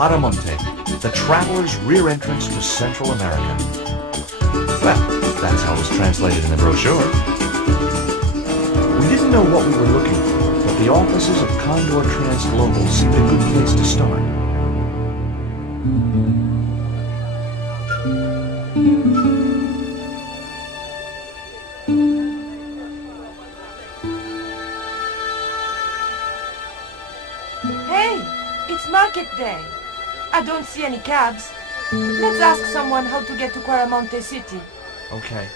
Quaramonte, the traveler's rear entrance to Central America. Well, that's how it was translated in the brochure. We didn't know what we were looking for, but the offices of Condor Trans Global seemed a good place to start. Hey, it's market day. I don't see any cabs. Let's ask someone how to get to Quaramonte City. Okay.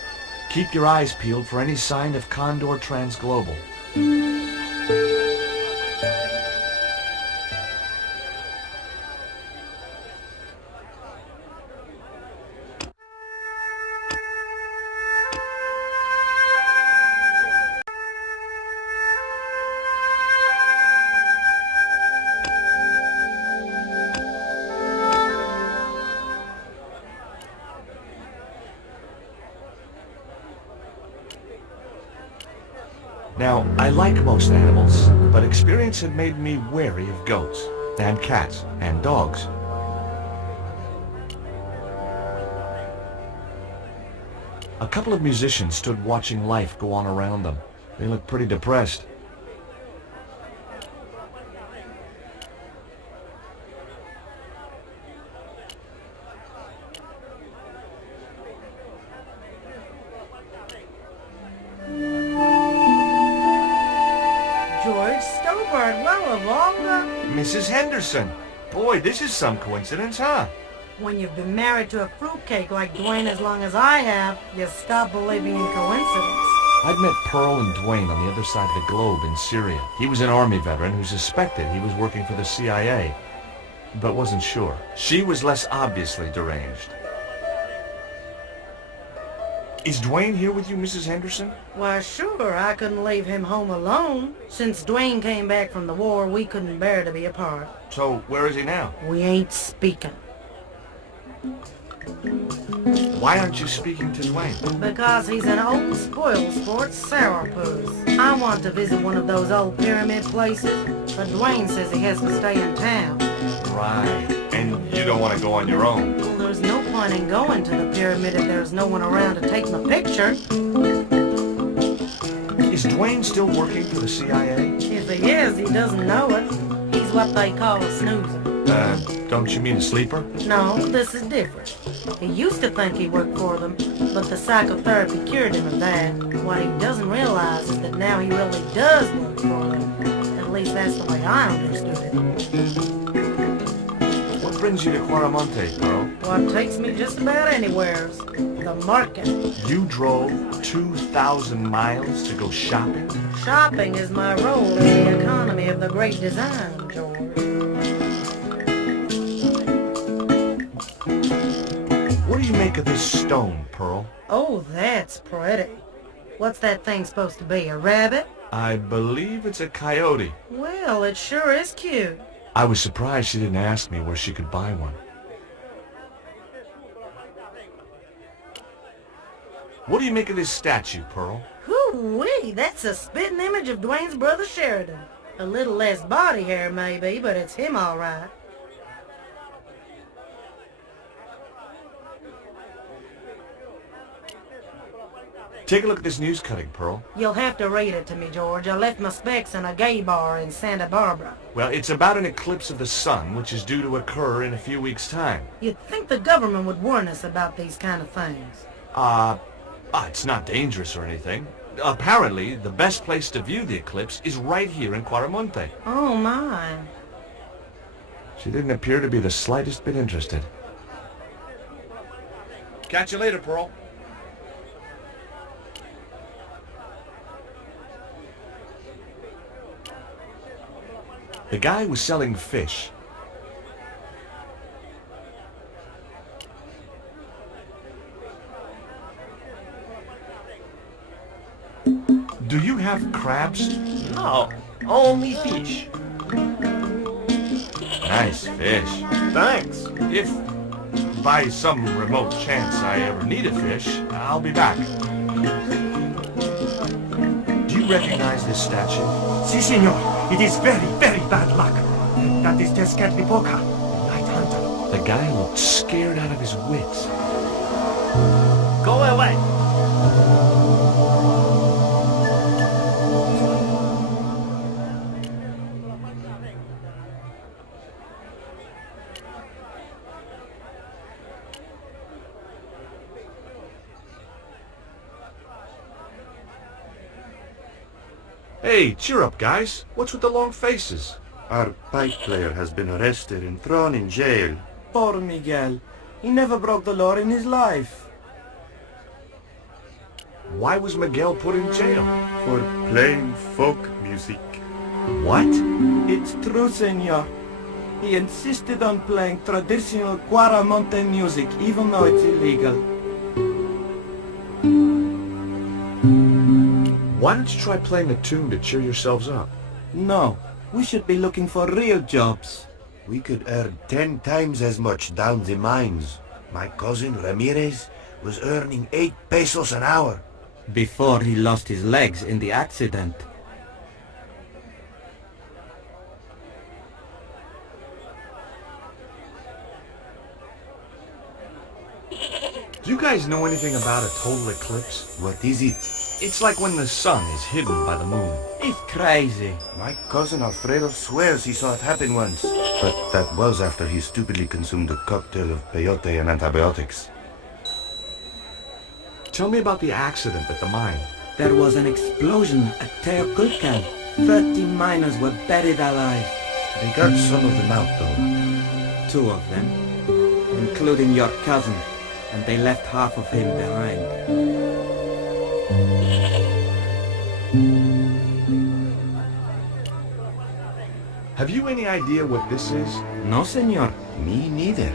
Keep your eyes peeled for any sign of Condor Trans Global. Now, I like most animals, but experience had made me wary of goats, and cats, and dogs. A couple of musicians stood watching life go on around them. They looked pretty depressed. Mrs. Henderson! Boy, this is some coincidence, huh? When you've been married to a fruitcake like Dwayne as long as I have, you stop believing in coincidence. I'd met Pearl and Dwayne on the other side of the globe in Syria. He was an Army veteran who suspected he was working for the CIA, but wasn't sure. She was less obviously deranged. Is Dwayne here with you, Mrs. Henderson? Why, sure, I couldn't leave him home alone. Since Dwayne came back from the war, we couldn't bear to be apart. So, where is he now? We ain't speaking. Why aren't you speaking to Dwayne? Because he's an old spoil-sport sourpuss. I want to visit one of those old pyramid places, but Dwayne says he has to stay in town. Right. And you don't want to go on your own. Well, there's no point in going to the pyramid if there's no one around to take my picture. Is Dwayne still working for the CIA? If he is, he doesn't know it. He's what they call a snoozer. Don't you mean a sleeper? No, this is different. He used to think he worked for them, but the psychotherapy cured him of that. What he doesn't realize is that now he really does work for them. At least that's the way I understood it. What brings you to Quaramonte, Pearl? What takes me just about anywheres. The market. You drove 2,000 miles to go shopping? Shopping is my role in the economy of the great design, George. What do you make of this stone, Pearl? Oh, that's pretty. What's that thing supposed to be, a rabbit? I believe it's a coyote. Well, it sure is cute. I was surprised she didn't ask me where she could buy one. What do you make of this statue, Pearl? Hoo-wee, that's a spitting image of Dwayne's brother Sheridan. A little less body hair, maybe, but it's him all right. Take a look at this news cutting, Pearl. You'll have to read it to me, George. I left my specs in a gay bar in Santa Barbara. Well, it's about an eclipse of the sun, which is due to occur in a few weeks' time. You'd think the government would warn us about these kind of things. It's not dangerous or anything. Apparently, the best place to view the eclipse is right here in Quaramonte. Oh, my. She didn't appear to be the slightest bit interested. Catch you later, Pearl. The guy was selling fish. Do you have crabs? No, only fish. Nice fish. Thanks. If by some remote chance I ever need a fish, I'll be back. Do you recognize this statue? Si, senor. It is very, very bad luck. That is Tezcatlipoca, 900 The guy looked scared out of his wits. Go away. Hey, cheer up, guys. What's with the long faces? Our pipe player has been arrested and thrown in jail. Poor Miguel. He never broke the law in his life. Why was Miguel put in jail? For playing folk music. What? It's true, senor. He insisted on playing traditional Guaramonte music, even though it's illegal. Why don't you try playing a tune to cheer yourselves up? No, we should be looking for real jobs. We could earn 10 times as much down the mines. My cousin Ramirez was earning 8 pesos an hour. Before he lost his legs in the accident. Do you guys know anything about a total eclipse? What is it? It's like when the sun is hidden by the moon. He's crazy. My cousin Alfredo swears he saw it happen once. But that was after he stupidly consumed a cocktail of peyote and antibiotics. Tell me about the accident at the mine. There was an explosion at Teoculcan. 30 miners were buried alive. They got some of them out though. 2 of them, including your cousin, and they left half of him behind. Have you any idea what this is? No, senor. Me neither.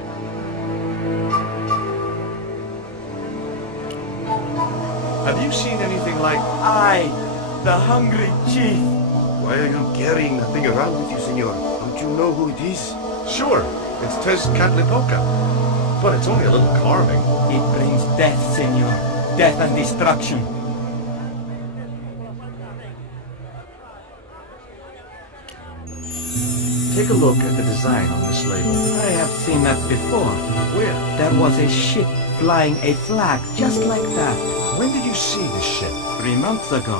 Have you seen anything like... I, the hungry chief. Why are you carrying that thing around with you, senor? Don't you know who it is? Sure, it's Tezcatlipoca. But it's only a little carving. It brings death, senor. Death and destruction. Take a look at the design on this label. I have seen that before. Where? There was a ship flying a flag just like that. When did you see this ship? 3 months ago.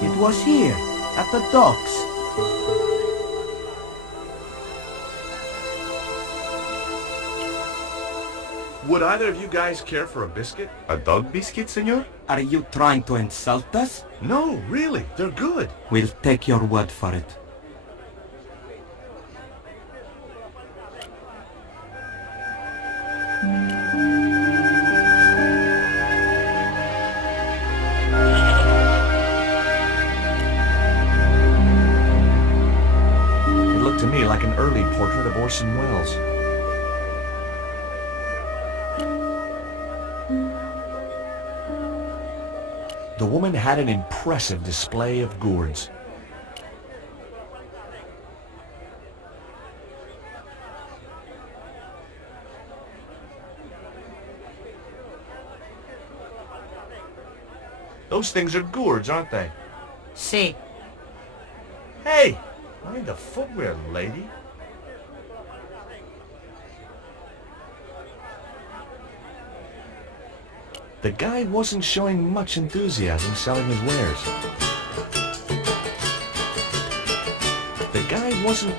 It was here, at the docks. Would either of you guys care for a biscuit? A dog biscuit, senor? Are you trying to insult us? No, really, they're good. We'll take your word for it. It looked to me like an early portrait of Orson Welles. The woman had an impressive display of gourds. Those things are gourds, aren't they? See, Hey! Mind the footwear, lady. The guy wasn't showing much enthusiasm selling his wares. The guy wasn't...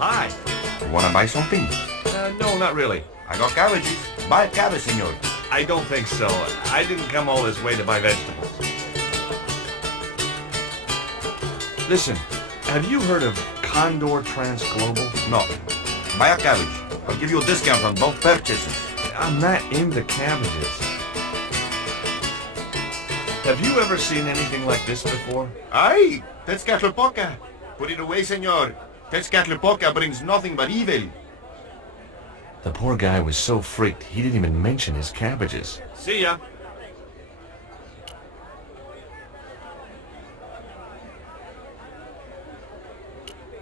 Hi! You wanna buy something? No, not really. I got cabbages. Buy a cabbage, senor. I don't think so. I didn't come all this way to buy vegetables. Listen, have you heard of Condor Transglobal? No. Buy a cabbage. I'll give you a discount on both purchases. I'm not into cabbages. Have you ever seen anything like this before? Aye, Tezcatlipoca. Put it away, senor. Tezcatlipoca brings nothing but evil. The poor guy was so freaked, he didn't even mention his cabbages. See ya.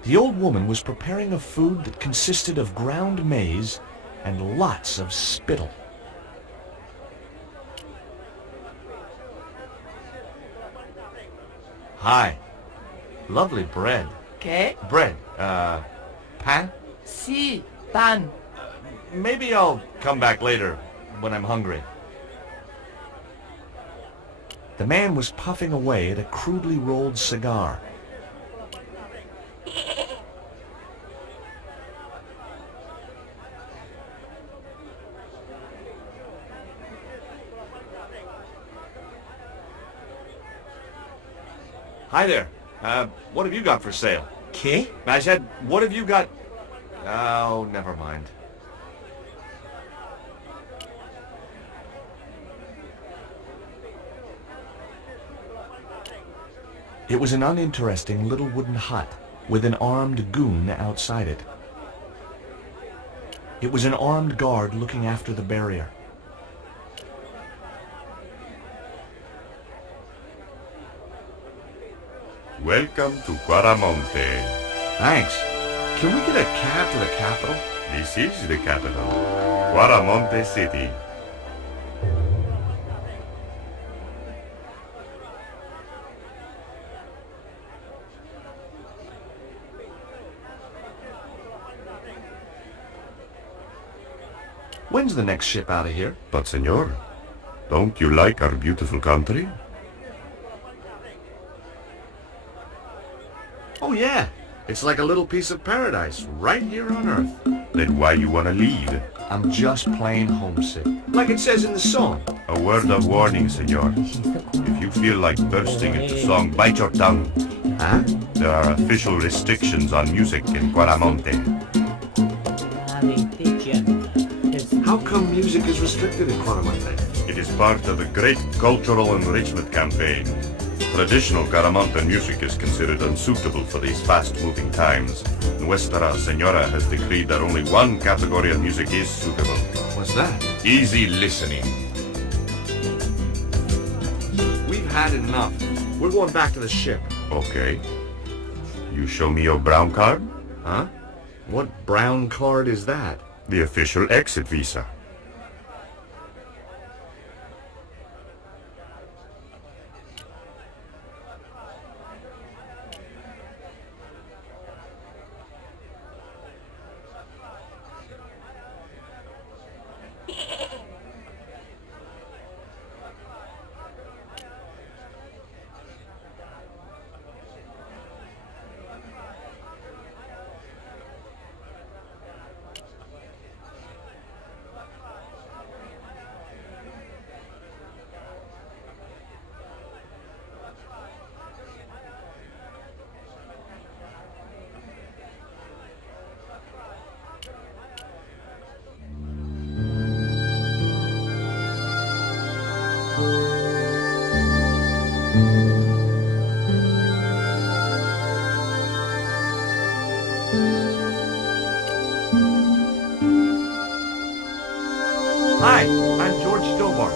The old woman was preparing a food that consisted of ground maize and lots of spittle. Hi. Lovely bread. ¿Qué? Bread. Pan? Sí, pan. Maybe I'll come back later when I'm hungry. The man was puffing away at a crudely rolled cigar. Hi there. What have you got for sale? ¿Qué? I said, what have you got? Oh, never mind. It was an uninteresting little wooden hut with an armed goon outside it. It was an armed guard looking after the barrier. Welcome to Quaramonte. Thanks. Can we get a cab to the capital? This is the capital, Quaramonte City. When's the next ship out of here? But senor, don't you like our beautiful country? Oh yeah. It's like a little piece of paradise right here on Earth. Then why you wanna leave? I'm just plain homesick. Like it says in the song. A word of warning, senor. If you feel like bursting into song, bite your tongue. Huh? There are official restrictions on music in Quaramonte. How come music is restricted in Quaramonte? It is part of a great cultural enrichment campaign. Traditional Quaramonte music is considered unsuitable for these fast-moving times. Nuestra Señora has decreed that only one category of music is suitable. What's that? Easy listening. We've had enough. We're going back to the ship. Okay. You show me your brown card? Huh? What brown card is that? The official exit visa. Hi, I'm George Stobart.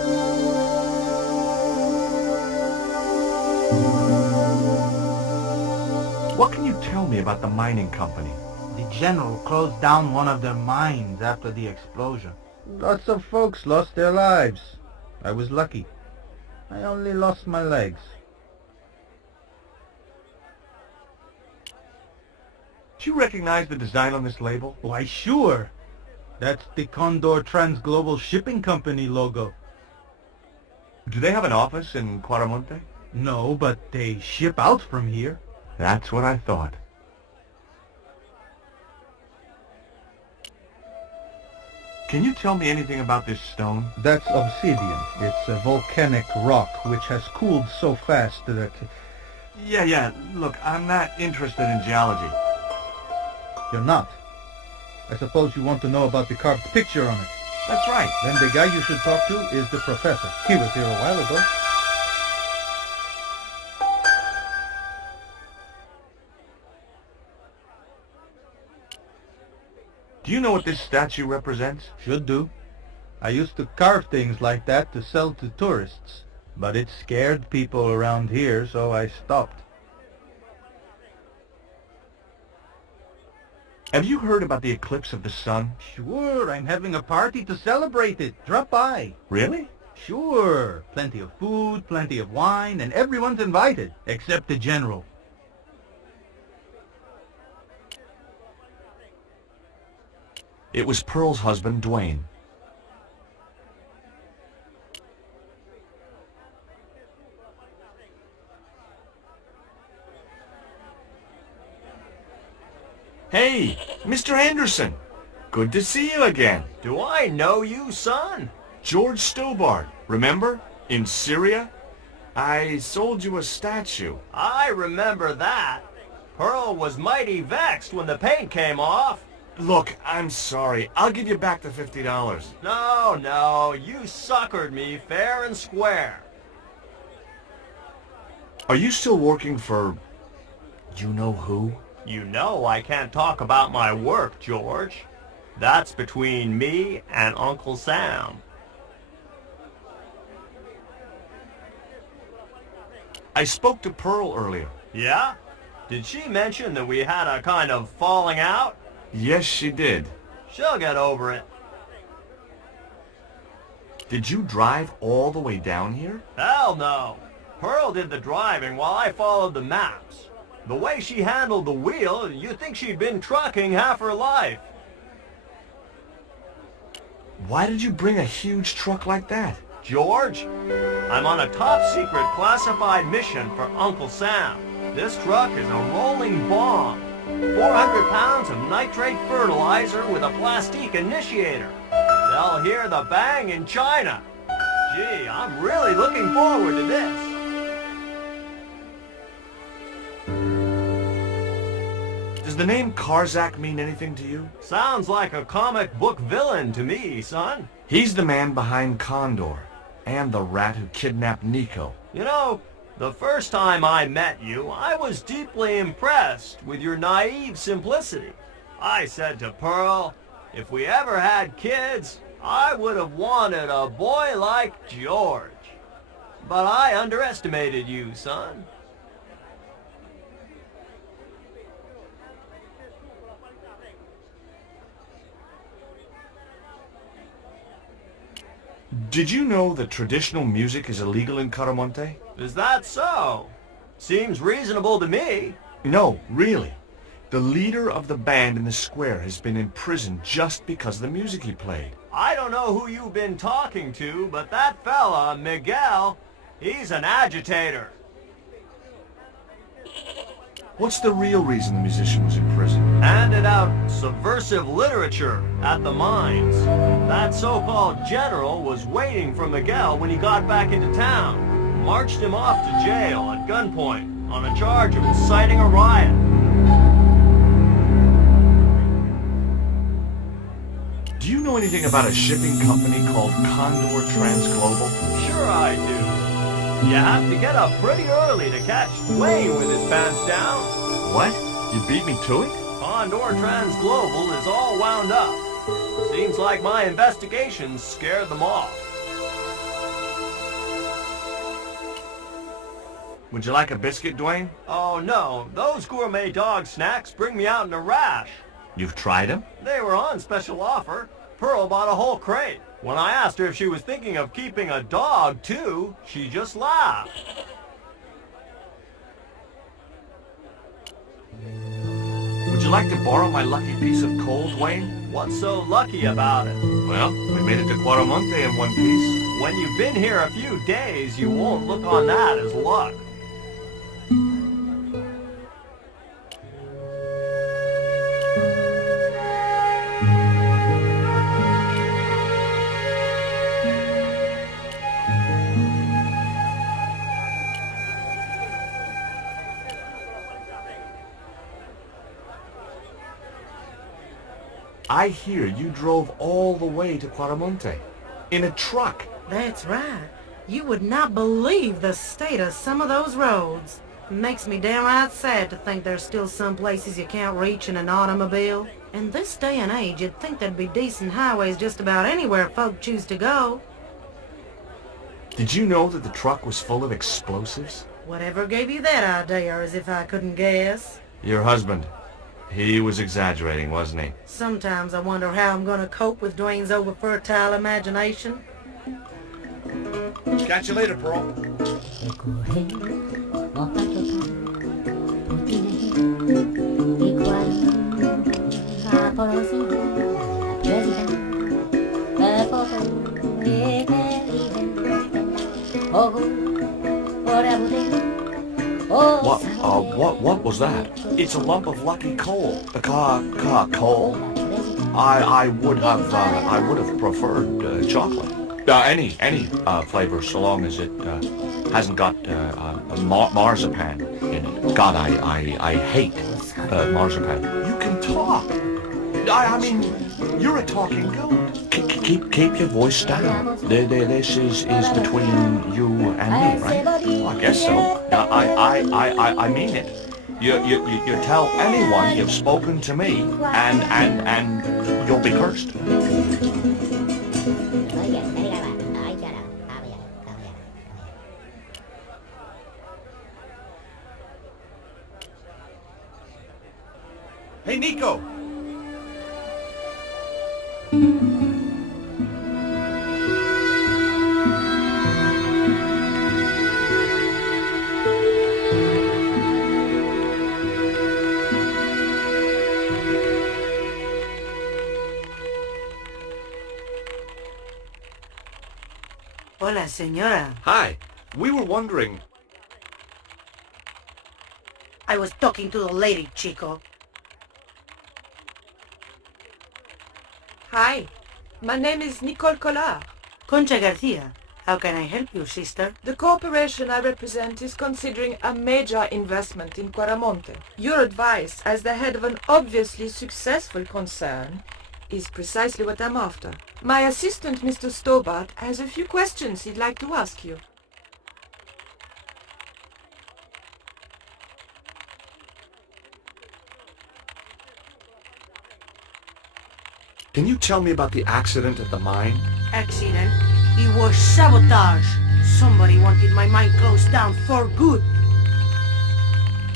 What can you tell me about the mining company? The general closed down one of their mines after the explosion. Lots of folks lost their lives. I was lucky. I only lost my legs. Do you recognize the design on this label? Why, sure. That's the Condor Transglobal Shipping Company logo. Do they have an office in Quaramonte? No, but they ship out from here. That's what I thought. Can you tell me anything about this stone? That's obsidian. It's a volcanic rock which has cooled so fast that... Yeah. Look, I'm not interested in geology. You're not. I suppose you want to know about the carved picture on it. That's right. Then the guy you should talk to is the professor. He was here a while ago. Do you know what this statue represents? Should do. I used to carve things like that to sell to tourists, but it scared people around here, so I stopped. Have you heard about the eclipse of the sun? Sure, I'm having a party to celebrate it. Drop by. Really? Sure, plenty of food, plenty of wine, and everyone's invited, except the general. It was Pearl's husband, Dwayne. Hey, Mr. Anderson. Good to see you again. Do I know you, son? George Stobart, remember? In Syria? I sold you a statue. I remember that. Pearl was mighty vexed when the paint came off. Look, I'm sorry. I'll give you back the $50. No, you suckered me fair and square. Are you still working for... you know who? You know I can't talk about my work, George. That's between me and Uncle Sam. I spoke to Pearl earlier. Yeah? Did she mention that we had a kind of falling out? Yes, she did. She'll get over it. Did you drive all the way down here? Hell no. Pearl did the driving while I followed the maps. The way she handled the wheel, you'd think she'd been trucking half her life. Why did you bring a huge truck like that? George, I'm on a top-secret classified mission for Uncle Sam. This truck is a rolling bomb. 400 pounds of nitrate fertilizer with a plastique initiator. They'll hear the bang in China. Gee, I'm really looking forward to this. Does the name Karzak mean anything to you? Sounds like a comic book villain to me, son. He's the man behind Condor, and the rat who kidnapped Nico. You know, the first time I met you, I was deeply impressed with your naive simplicity. I said to Pearl, if we ever had kids, I would have wanted a boy like George. But I underestimated you, son. Did you know that traditional music is illegal in Caramonte? Is that so? Seems reasonable to me. No, really. The leader of the band in the square has been in prison just because of the music he played. I don't know who you've been talking to, but that fella, Miguel, he's an agitator. What's the real reason the musician was in prison? Handed out subversive literature at the mines. That so-called general was waiting for Miguel when he got back into town. Marched him off to jail at gunpoint on a charge of inciting a riot. Do you know anything about a shipping company called Condor Transglobal? Sure I do. You have to get up pretty early to catch Dwayne with his pants down. What? You beat me to it? Condor Transglobal is all wound up. Seems like my investigations scared them off. Would you like a biscuit, Dwayne? Oh no, those gourmet dog snacks bring me out in a rash. You've tried them? They were on special offer. Pearl bought a whole crate. When I asked her if she was thinking of keeping a dog too, she just laughed. Would you like to borrow my lucky piece of coal, Dwayne? What's so lucky about it? Well, we made it to Quaramonte in one piece. When you've been here a few days, you won't look on that as luck. I hear you drove all the way to Quaramonte. In a truck. That's right. You would not believe the state of some of those roads. Makes me downright sad to think there's still some places you can't reach in an automobile. In this day and age, you'd think there'd be decent highways just about anywhere folk choose to go. Did you know that the truck was full of explosives? Whatever gave you that idea, as if I couldn't guess? Your husband. He was exaggerating, wasn't he? Sometimes I wonder how I'm going to cope with Dwayne's over-fertile imagination. Catch you later, Pearl. What was that? It's a lump of lucky coal. Coal? I would have preferred chocolate. Any flavor, so long as it hasn't got marzipan in it. God, I hate marzipan. You can talk. I mean, you're a talking goat. Keep your voice down. This is between you and me, right? Well, I guess so. I mean it. You tell anyone you've spoken to me, and you'll be cursed. Hey, Nico! Hola, señora. Hi. We were wondering... I was talking to the lady, Chico. Hi, my name is Nicole Collard. Concha Garcia. How can I help you, sister? The corporation I represent is considering a major investment in Quaramonte. Your advice, as the head of an obviously successful concern, is precisely what I'm after. My assistant, Mr. Stobart, has a few questions he'd like to ask you. Can you tell me about the accident at the mine? Accident? It was sabotage. Somebody wanted my mine closed down for good.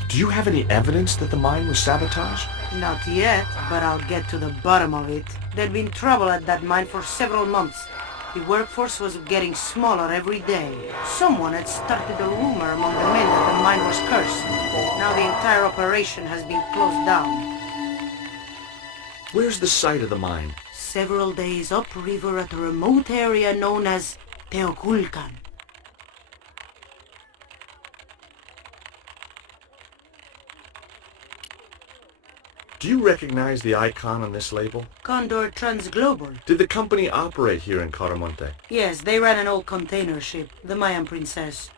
Do you have any evidence that the mine was sabotaged? Not yet, but I'll get to the bottom of it. There'd been trouble at that mine for several months. The workforce was getting smaller every day. Someone had started a rumor among the men that the mine was cursed. Now the entire operation has been closed down. Where's the site of the mine? Several days upriver at a remote area known as Teoculcan. Do you recognize the icon on this label? Condor Transglobal. Did the company operate here in Quaramonte? Yes, they ran an old container ship, the Mayan Princess.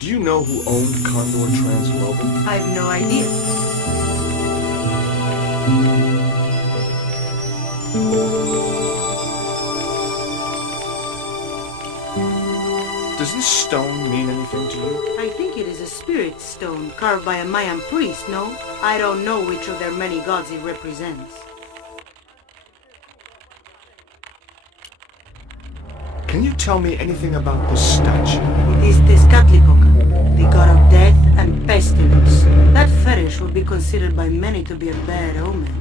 Do you know who owned Condor Transglobal? I've no idea. Does this stone mean anything to you? I think it is a spirit stone carved by a Mayan priest, no? I don't know which of their many gods it represents. Can you tell me anything about this statue? It is Tezcatlipoca, the god of death and pestilence. That fetish would be considered by many to be a bad omen.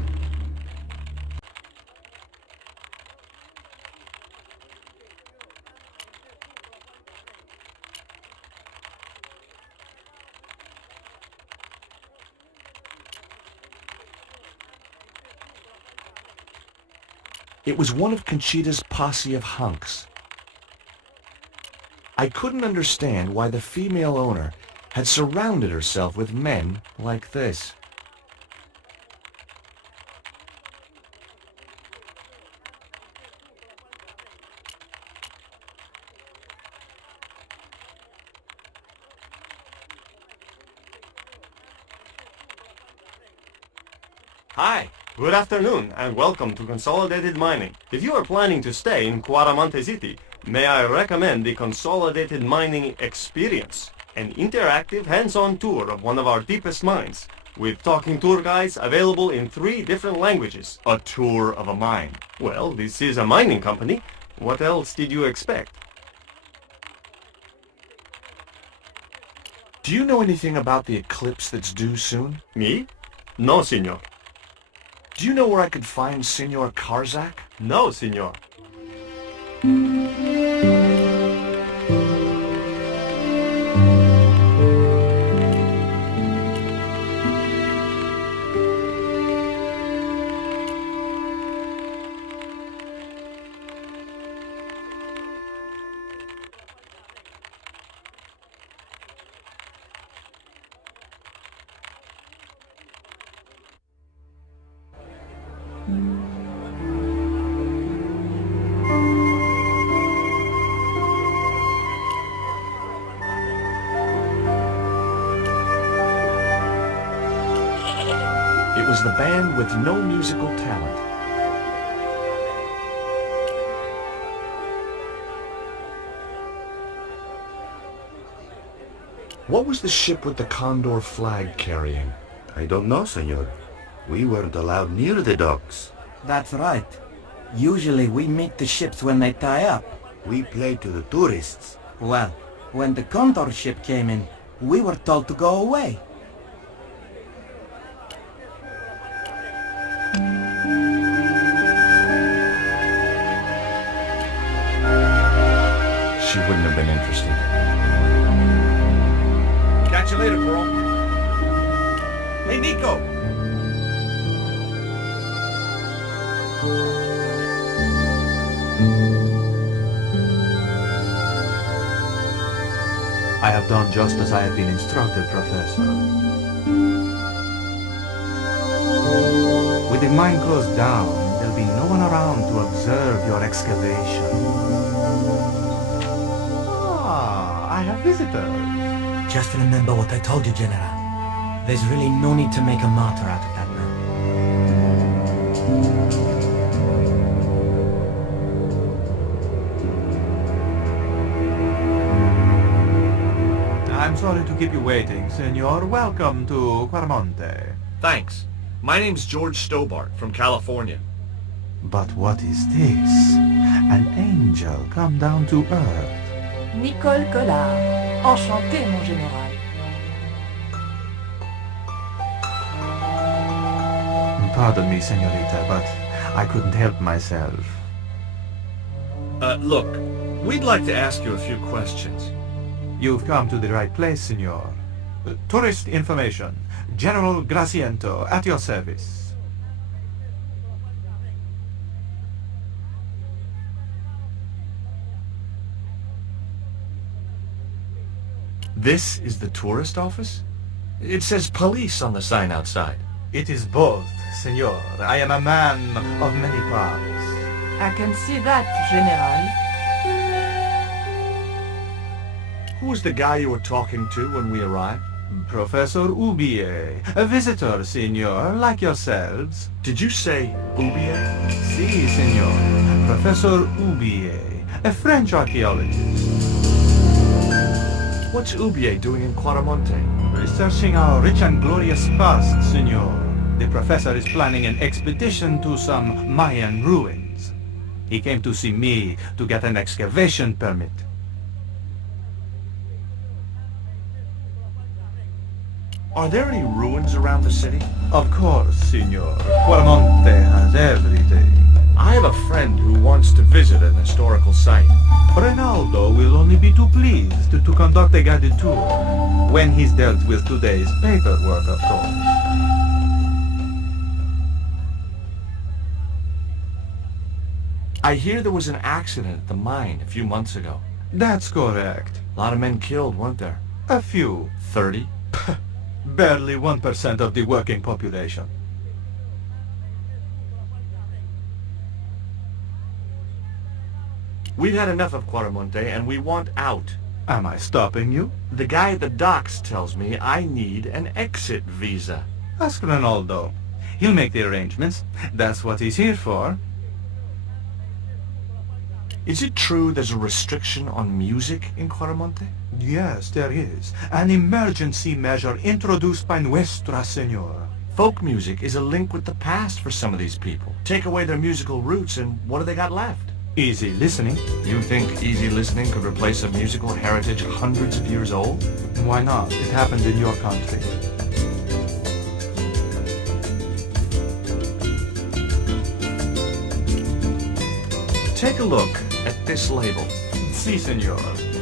It was one of Conchita's posse of hunks. I couldn't understand why the female owner had surrounded herself with men like this. Hi, good afternoon, and welcome to Consolidated Mining. If you are planning to stay in Quaramonte City, may I recommend the Consolidated Mining Experience, an interactive hands-on tour of one of our deepest mines, with talking tour guides available in 3 different languages. A tour of a mine. Well, this is a mining company. What else did you expect? Do you know anything about the eclipse that's due soon? Me? No, senor. Do you know where I could find Senor Karzak? No, senor. It was the band with no musical talent. What was the ship with the Condor flag carrying? I don't know, senor. We weren't allowed near the docks. That's right. Usually we meet the ships when they tie up. We play to the tourists. Well, when the Condor ship came in, we were told to go away. She wouldn't have been interested. Catch you later, Pearl. Hey, Nico! I have done just as I have been instructed, Professor. With the mine closed down, there'll be no one around to observe your excavation. I have visitors. Just remember what I told you, General. There's really no need to make a martyr out of that man. I'm sorry to keep you waiting, senor. Welcome to Quarmonte. Thanks. My name's George Stobart from California. But what is this? An angel come down to earth. Nicole Collard. Enchanté, mon général. Pardon me, senorita, but I couldn't help myself. Look, we'd like to ask you a few questions. You've come to the right place, senor. Tourist information. General Graciento, at your service. This is the tourist office? It says police on the sign outside. It is both, senor. I am a man of many parts. I can see that, General. Who was the guy you were talking to when we arrived? Professor Oubier, a visitor, senor, like yourselves. Did you say Oubier? Si, senor. Professor Oubier, a French archaeologist. What's Oubier doing in Quarmonte? Researching our rich and glorious past, senor. The professor is planning an expedition to some Mayan ruins. He came to see me to get an excavation permit. Are there any ruins around the city? Of course, senor. Quarmonte has everything. I have a friend who wants to visit an historical site. Ronaldo will only be too pleased to conduct a guided tour, when he's dealt with today's paperwork, of course. I hear there was an accident at the mine a few months ago. That's correct. A lot of men killed, weren't there? A few. 30? Barely 1% of the working population. We've had enough of Quarmonte and we want out. Am I stopping you? The guy at the docks tells me I need an exit visa. Ask Ronaldo. He'll make the arrangements. That's what he's here for. Is it true there's a restriction on music in Quarmonte? Yes, there is. An emergency measure introduced by Nuestra Senora. Folk music is a link with the past for some of these people. Take away their musical roots and what do they got left? Easy listening. You think easy listening could replace a musical heritage hundreds of years old? Why not? It happened in your country. Take a look at this label. Si, senor.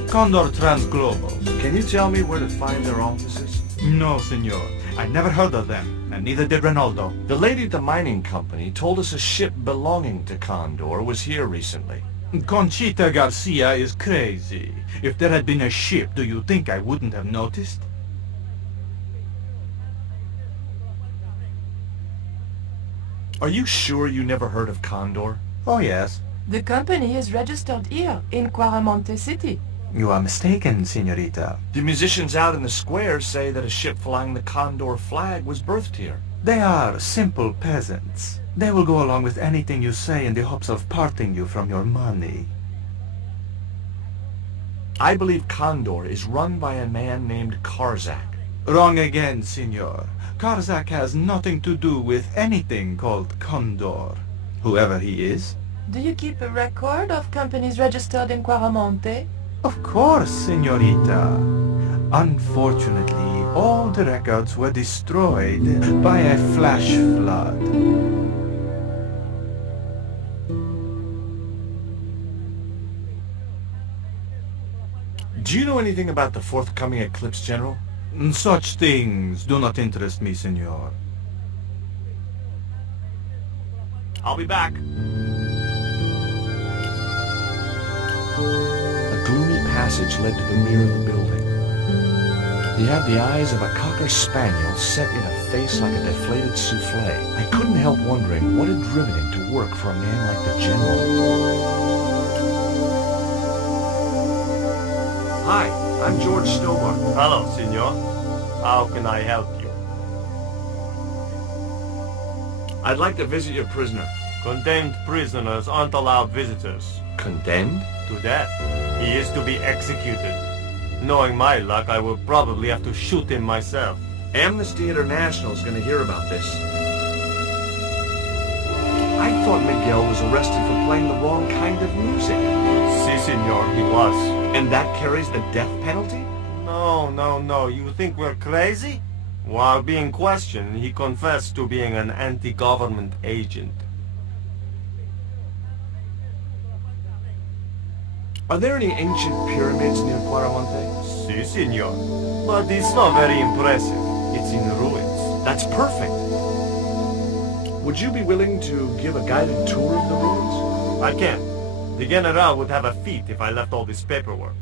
Condor Transglobal. Can you tell me where to find their offices? No, senor. I never heard of them, and neither did Ronaldo. The lady at the mining company told us a ship belonging to Condor was here recently. Conchita Garcia is crazy. If there had been a ship, do you think I wouldn't have noticed? Are you sure you never heard of Condor? Oh, yes. The company is registered here in Quaramonte City. You are mistaken, senorita. The musicians out in the square say that a ship flying the Condor flag was birthed here. They are simple peasants. They will go along with anything you say in the hopes of parting you from your money. I believe Condor is run by a man named Karzak. Wrong again, senor. Karzak has nothing to do with anything called Condor. Whoever he is. Do you keep a record of companies registered in Quaramonte? Of course, senorita. Unfortunately, all the records were destroyed by a flash flood. Do you know anything about the forthcoming eclipse, General? Such things do not interest me, senor. I'll be back. A gloomy passage led to the rear of the building. He had the eyes of a cocker spaniel set in a face like a deflated souffle. I couldn't help wondering what had driven him to work for a man like the General. Hi, I'm George Stobart. Hello, senor. How can I help you? I'd like to visit your prisoner. Condemned prisoners aren't allowed visitors. Condemned? To death. He is to be executed. Knowing my luck, I will probably have to shoot him myself. Amnesty International is going to hear about this. I thought Miguel was arrested for playing the wrong kind of music. Si, senor, he was. And that carries the death penalty? No. You think we're crazy? While being questioned, he confessed to being an anti-government agent. Are there any ancient pyramids near Quaramonte? Si, senor. But it's not very impressive. It's in ruins. That's perfect. Would you be willing to give a guided tour of the ruins? I can. The General would have a fit if I left all this paperwork.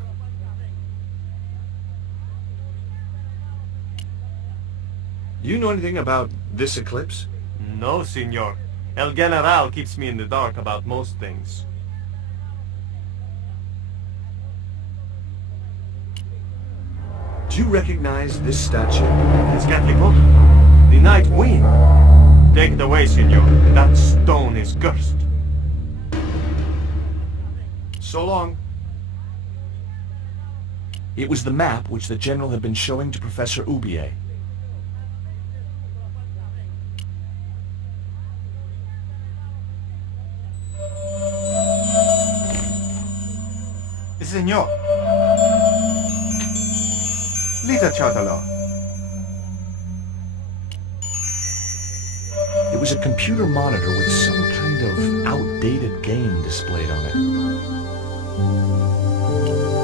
Do you know anything about this eclipse? No, senor. El General keeps me in the dark about most things. Do you recognize this statue? Tezcatlipoca, the night wind. Take it away, senor. That stone is cursed. So long. It was the map which the General had been showing to Professor Ubier. Senor. Litachatalo. It was a computer monitor with some kind of outdated game displayed on it.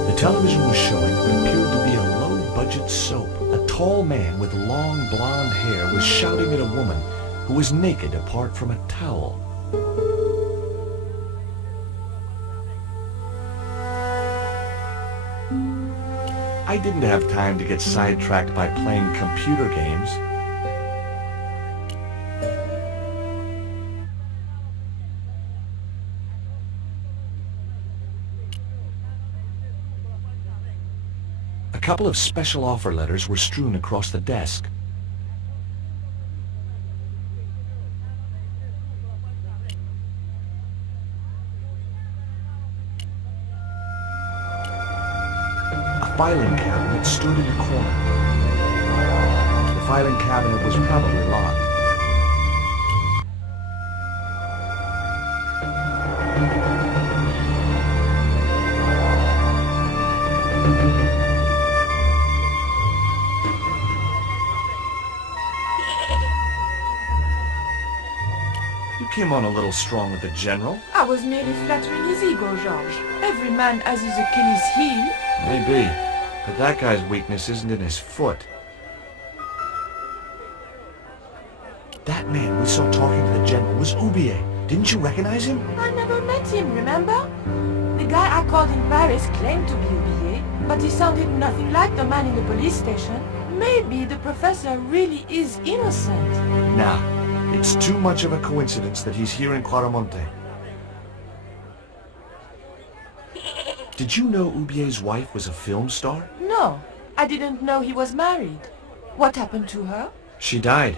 The television was showing what appeared to be a low-budget soap. A tall man with long blonde hair was shouting at a woman who was naked apart from a towel. I didn't have time to get sidetracked by playing computer games. A couple of special offer letters were strewn across the desk. A filing cabinet stood in the corner. The filing cabinet was probably locked. You him on a little strong with the General. I was merely flattering his ego, Georges. Every man has his Achilles heel. Maybe, but that guy's weakness isn't in his foot. That man we saw talking to the General was Oubier. Didn't you recognize him? I never met him, remember? The guy I called in Paris claimed to be Oubier, but he sounded nothing like the man in the police station. Maybe the professor really is innocent. Nah, it's too much of a coincidence that he's here in Quaramonte. Did you know Oubier's wife was a film star? No, I didn't know he was married. What happened to her? She died.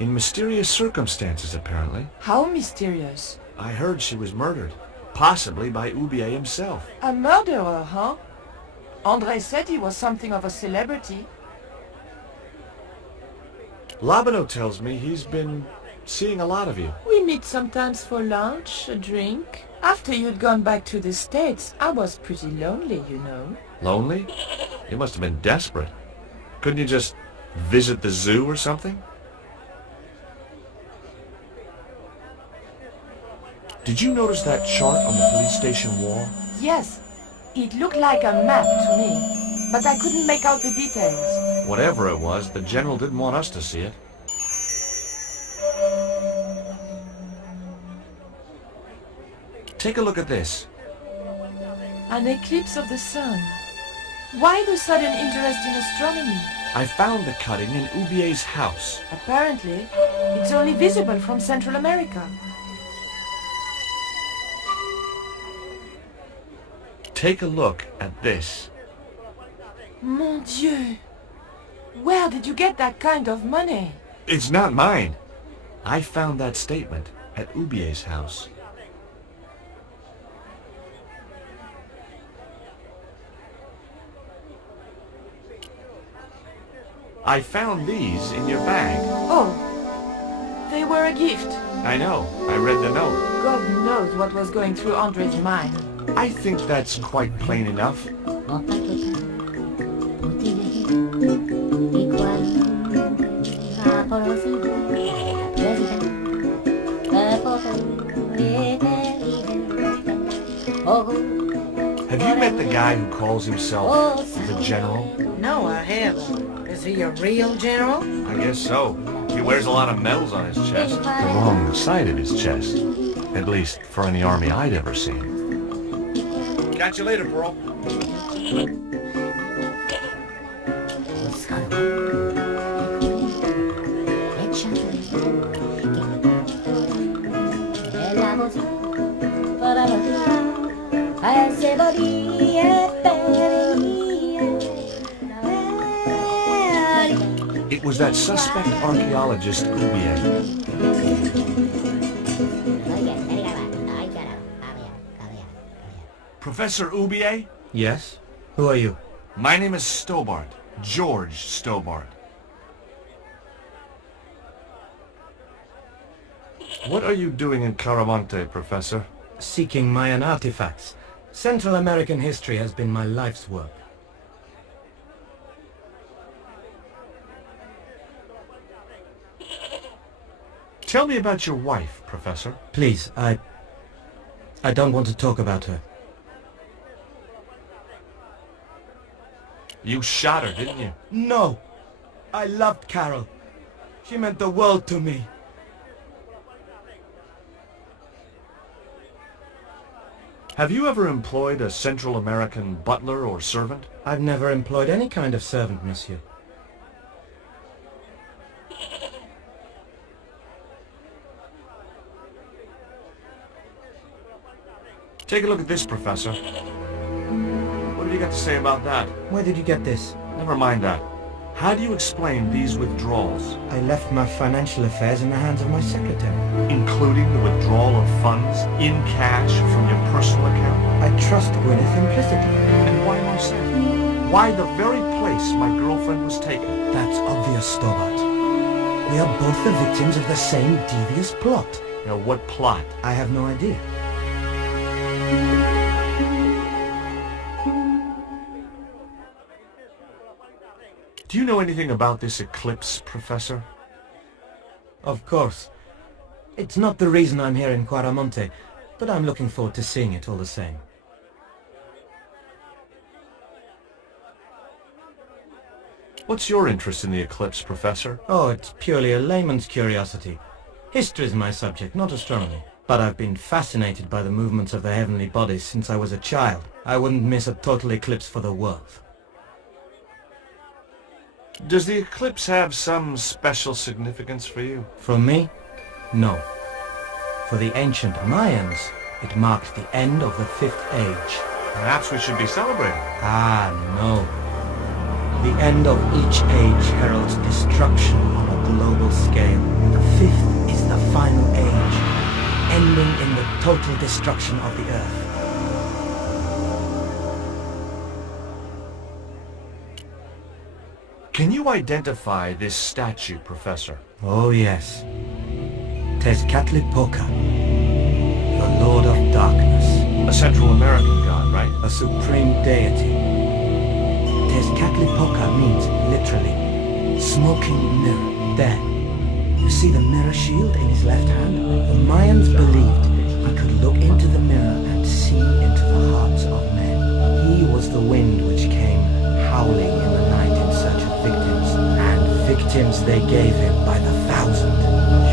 In mysterious circumstances, apparently. How mysterious. I heard she was murdered. Possibly by Oubier himself. A murderer, huh? André said he was something of a celebrity. Labano tells me he's been seeing a lot of you. We meet sometimes for lunch, a drink. After you'd gone back to the States, I was pretty lonely, you know. Lonely? You must have been desperate. Couldn't you just visit the zoo or something? Did you notice that chart on the police station wall? Yes, it looked like a map to me, but I couldn't make out the details. Whatever it was, the General didn't want us to see it. Take a look at this. An eclipse of the sun. Why the sudden interest in astronomy? I found the cutting in Oubier's house. Apparently, it's only visible from Central America. Take a look at this. Mon Dieu! Where did you get that kind of money? It's not mine. I found that statement at Oubier's house. I found these in your bag. Oh, they were a gift. I know. I read the note. God knows what was going through Andre's mind. I think that's quite plain enough. Have you met the guy who calls himself the General? No, I haven't. Is he a real general? I guess so. He wears a lot of medals on his chest. The wrong side of his chest. At least for any army I'd ever seen. Catch you later, bro. It was that suspect archaeologist, Oubier. Professor Oubier? Yes? Who are you? My name is Stobart. George Stobart. What are you doing in Caramonte, Professor? Seeking Mayan artifacts. Central American history has been my life's work. Tell me about your wife, Professor. Please, I don't want to talk about her. You shot her, didn't you? No. I loved Carol. She meant the world to me. Have you ever employed a Central American butler or servant? I've never employed any kind of servant, monsieur. Take a look at this, Professor. What have you got to say about that? Where did you get this? Never mind that. How do you explain these withdrawals? I left my financial affairs in the hands of my secretary. Including the withdrawal of funds in cash from your personal account? I trust Gwyneth implicitly. And why Marseille? Why the very place my girlfriend was taken? That's obvious, Stobart. We are both the victims of the same devious plot. Now, what plot? I have no idea. Do you know anything about this eclipse, Professor? Of course. It's not the reason I'm here in Quaramonte, but I'm looking forward to seeing it all the same. What's your interest in the eclipse, Professor? Oh, it's purely a layman's curiosity. History is my subject, not astronomy. But I've been fascinated by the movements of the heavenly bodies since I was a child. I wouldn't miss a total eclipse for the world. Does the eclipse have some special significance for you? From me? No. For the ancient Mayans, it marked the end of the Fifth Age. Perhaps we should be celebrating. Ah, no. The end of each age heralds destruction on a global scale. The fifth is the final age, ending in the total destruction of the Earth. Can you identify this statue, Professor? Oh yes. Tezcatlipoca, the Lord of Darkness. A Central American god, right? A supreme deity. Tezcatlipoca means, literally, smoking mirror. There. You see the mirror shield in his left hand? The Mayans believed he could look into the mirror and see into the hearts of men. He was the wind which came howling in the night in search of victims. And victims they gave him by the thousand.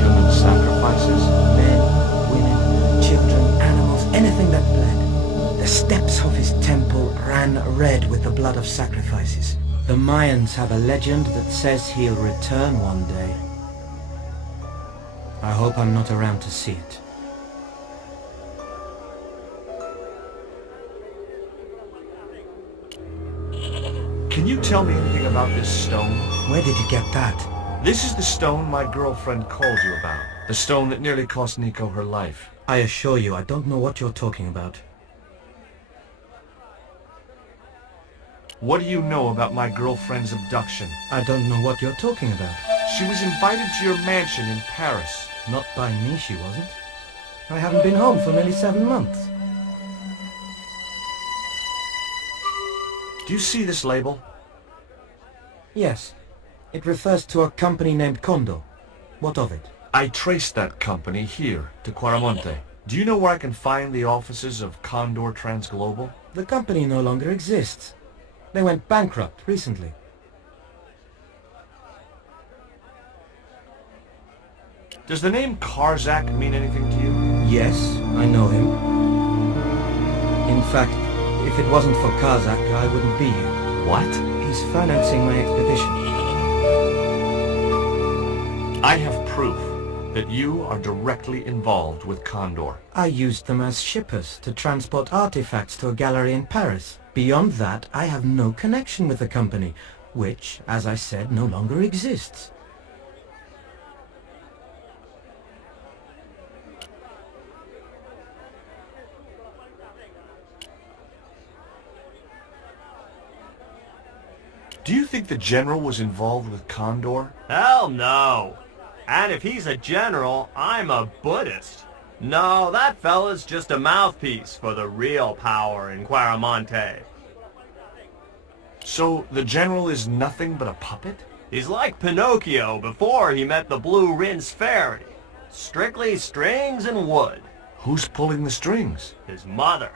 Human sacrifices? Men, women, children, animals, anything that bled. The steps of his temple ran red with the blood of sacrifices. The Mayans have a legend that says he'll return one day. I hope I'm not around to see it. Can you tell me anything about this stone? Where did you get that? This is the stone my girlfriend called you about. The stone that nearly cost Nico her life. I assure you, I don't know what you're talking about. What do you know about my girlfriend's abduction? I don't know what you're talking about. She was invited to your mansion in Paris. Not by me, she wasn't. I haven't been home for nearly 7 months. Do you see this label? Yes. It refers to a company named Condor. What of it? I traced that company here to Quaramonte. Do you know where I can find the offices of Condor Transglobal? The company no longer exists. They went bankrupt recently. Does the name Karzak mean anything to you? Yes, I know him. In fact, if it wasn't for Kazak, I wouldn't be here. What? He's financing my expedition. I have proof that you are directly involved with Condor. I used them as shippers to transport artifacts to a gallery in Paris. Beyond that, I have no connection with the company, which, as I said, no longer exists. Do you think the general was involved with Condor? Hell no. And if he's a general, I'm a Buddhist. No, that fella's just a mouthpiece for the real power in Quaramonte. So the general is nothing but a puppet? He's like Pinocchio before he met the Blue Rinse Fairy. Strictly strings and wood. Who's pulling the strings? His mother.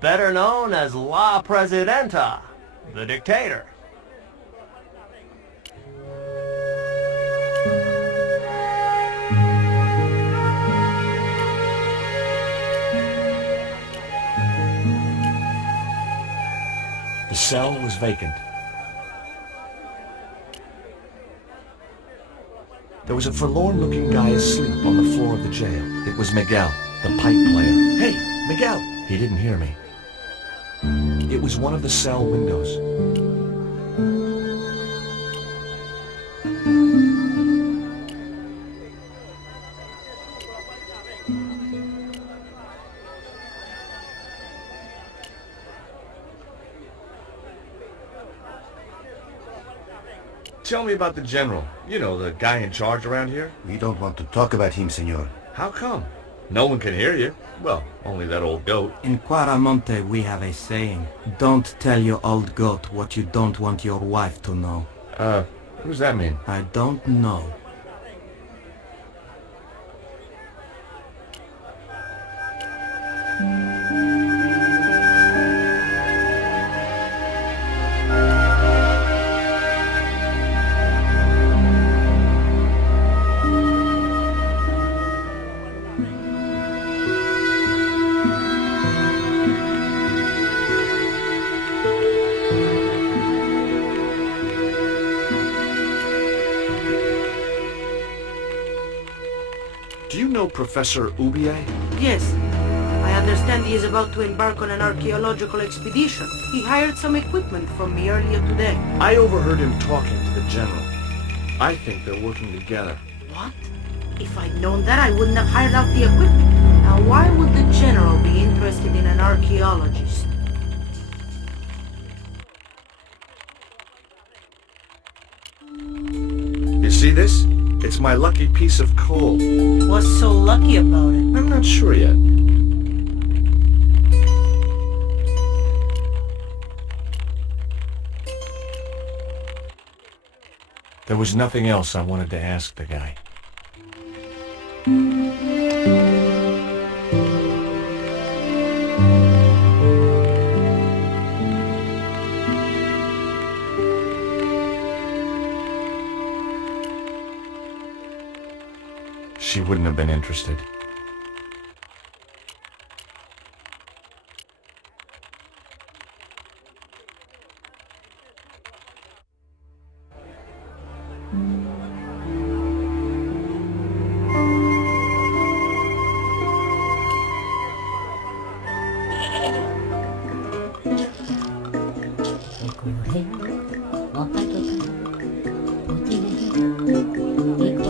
Better known as La Presidenta, the dictator. The cell was vacant. There was a forlorn-looking guy asleep on the floor of the jail. It was Miguel, the pipe player. Hey, Miguel! He didn't hear me. It was one of the cell windows. Tell me about the general. You know, the guy in charge around here. We don't want to talk about him, senor. How come? No one can hear you. Well, only that old goat. In Quaramonte we have a saying, don't tell your old goat what you don't want your wife to know. What does that mean? I don't know. know Professor Oubier? Yes. I understand he is about to embark on an archaeological expedition. He hired some equipment from me earlier today. I overheard him talking to the General. I think they're working together. What? If I'd known that, I wouldn't have hired out the equipment. Now, why would the General be interested in an archaeologist? You see this? It's my lucky piece of coal. What's so lucky about it? I'm not sure yet. There was nothing else I wanted to ask the guy. She wouldn't have been interested.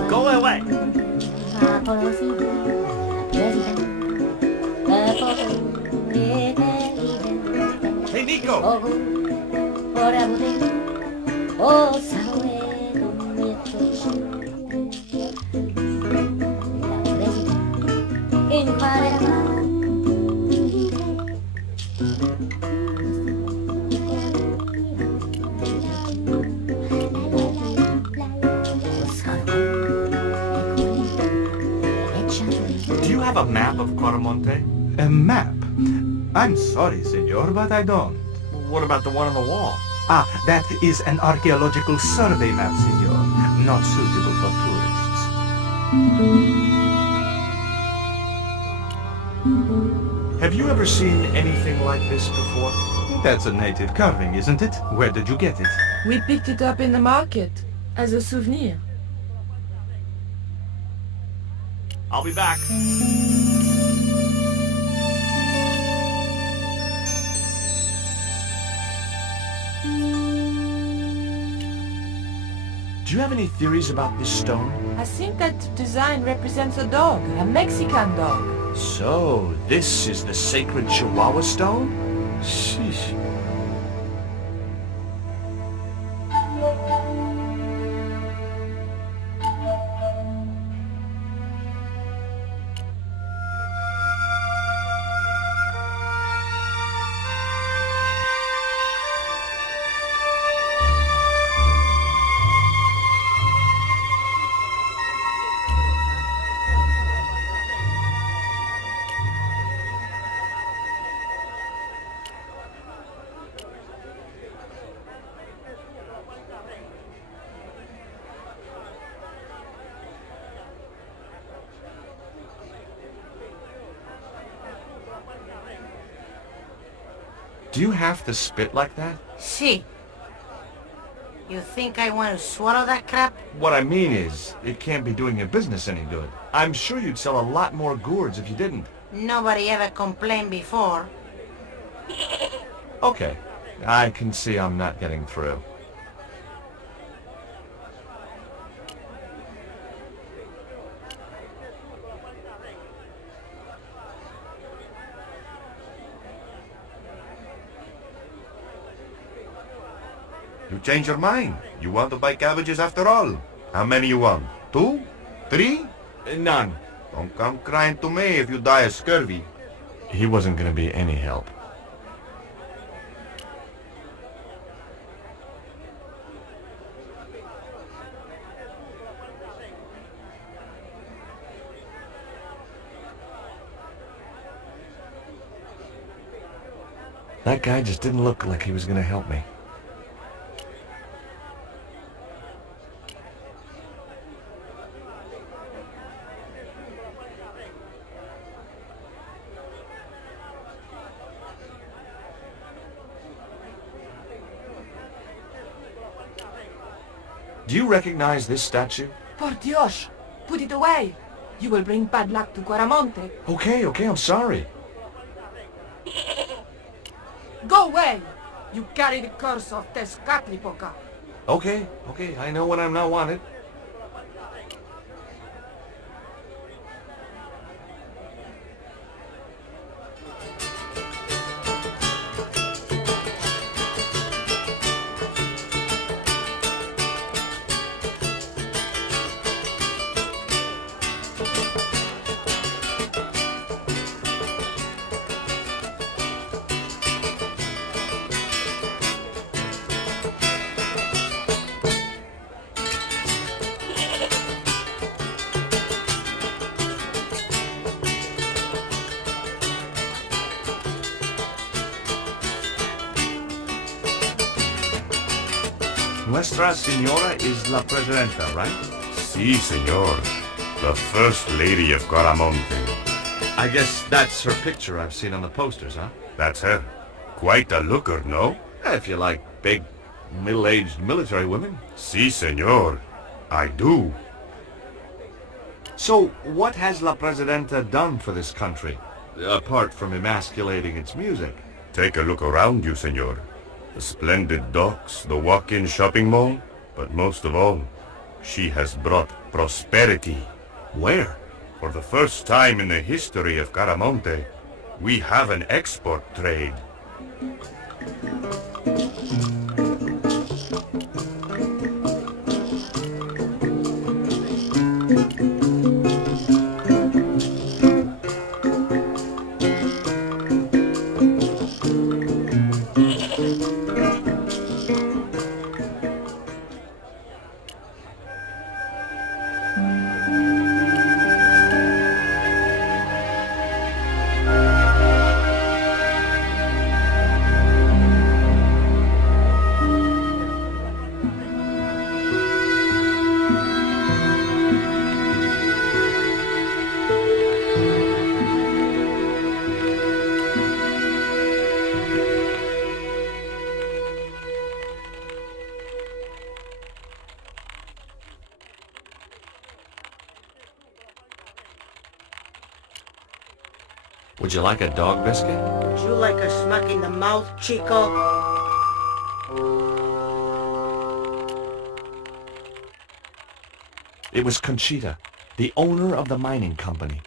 Go away! Hey, Nico! Do you have a map of Quaramonte? A map? I'm sorry, senor, but I don't. What about the one on the wall? Ah, that is an archaeological survey map, senor. Not suitable for tourists. Have you ever seen anything like this before? That's a native carving, isn't it? Where did you get it? We picked it up in the market as a souvenir. I'll be back. Do you have any theories about this stone? I think that design represents a dog, a Mexican dog. So, this is the sacred Chihuahua stone? Sheesh. Do you have to spit like that? See. You think I want to swallow that crap? What I mean is, it can't be doing your business any good. I'm sure you'd sell a lot more gourds if you didn't. Nobody ever complained before. Okay, I can see I'm not getting through. You change your mind. You want to buy cabbages after all. How many you want? 2? 3? None. Don't come crying to me if you die of scurvy. He wasn't going to be any help. That guy just didn't look like he was going to help me. Do you recognize this statue? Por Dios! Put it away! You will bring bad luck to Guaramonte. Okay, I'm sorry. Go away! You carry the curse of Tezcatlipoca. Okay, I know when I'm not wanted. Nuestra Señora is la Presidenta, right? Si, senor. The First Lady of Guaramonte. I guess that's her picture I've seen on the posters, huh? That's her. Quite a looker, no? If you like big, middle-aged military women. Si, senor. I do. So, what has La Presidenta done for this country, apart from emasculating its music? Take a look around you, senor. The splendid docks, the walk-in shopping mall, but most of all, she has brought prosperity. Where? For the first time in the history of Guaramonte, we have an export trade. Would you like a dog biscuit? Would you like a smack in the mouth, Chico? It was Conchita, the owner of the mining company.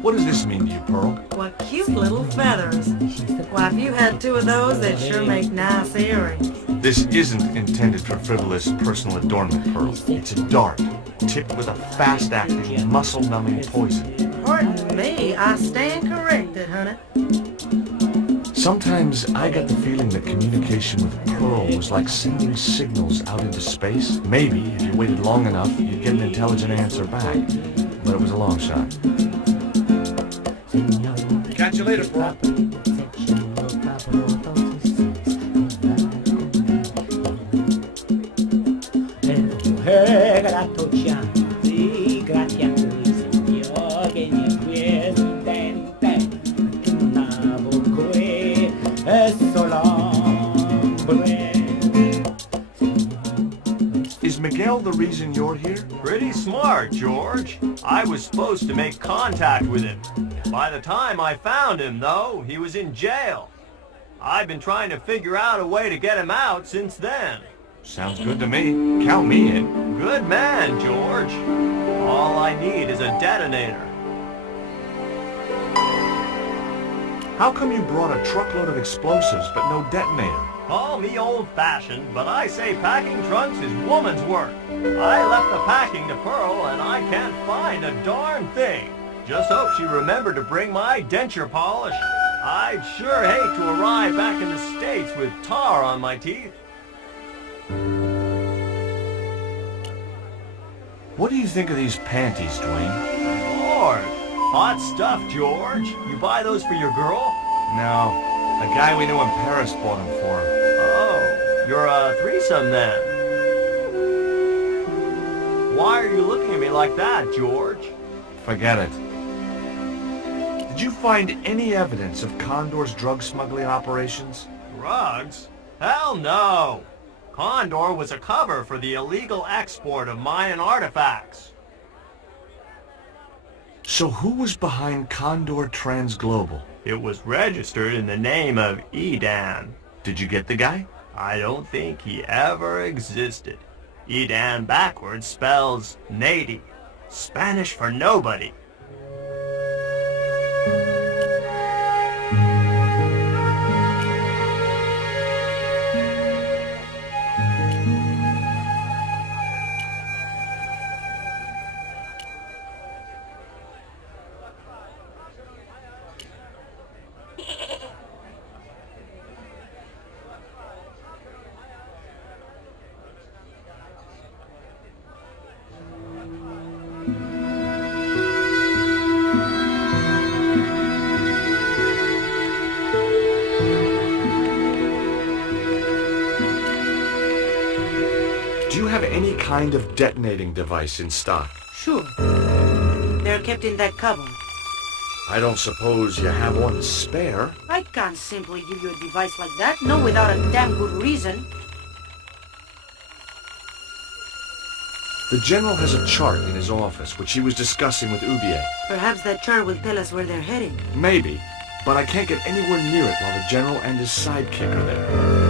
What does this mean to you, Pearl? What cute little feathers. Why, if you had two of those, they'd sure make nice earrings. This isn't intended for frivolous personal adornment, Pearl. It's a dart, tipped with a fast-acting, muscle-numbing poison. Pardon me, I stand corrected, honey. Sometimes I got the feeling that communication with Pearl was like sending signals out into space. Maybe, if you waited long enough, you'd get an intelligent answer back. But it was a long shot. Catch you later, Pearl. Is Miguel the reason you're here? Pretty smart, George. I was supposed to make contact with him. By the time I found him, though, he was in jail. I've been trying to figure out a way to get him out since then. Sounds good to me. Count me in. Good man, George. All I need is a detonator. How come you brought a truckload of explosives but no detonator? Call me old-fashioned, but I say packing trunks is woman's work. I left the packing to Pearl, and I can't find a darn thing. Just hope she remembered to bring my denture polish. I'd sure hate to arrive back in the States with tar on my teeth. What do you think of these panties, Dwayne? Lord, hot stuff, George. You buy those for your girl? No, a guy we knew in Paris bought them for him. Oh, you're a threesome then. Why are you looking at me like that, George? Forget it. Did you find any evidence of Condor's drug smuggling operations? Drugs? Hell no! Condor was a cover for the illegal export of Mayan artifacts. So who was behind Condor Transglobal? It was registered in the name of Edan. Did you get the guy? I don't think he ever existed. Edan backwards spells Nady, Spanish for nobody. Do you have any kind of detonating device in stock? Sure. They're kept in that cupboard. I don't suppose you have one spare? I can't simply give you a device like that, not without a damn good reason. The General has a chart in his office, which he was discussing with Ubier. Perhaps that chart will tell us where they're heading. Maybe, but I can't get anywhere near it while the General and his sidekick are there.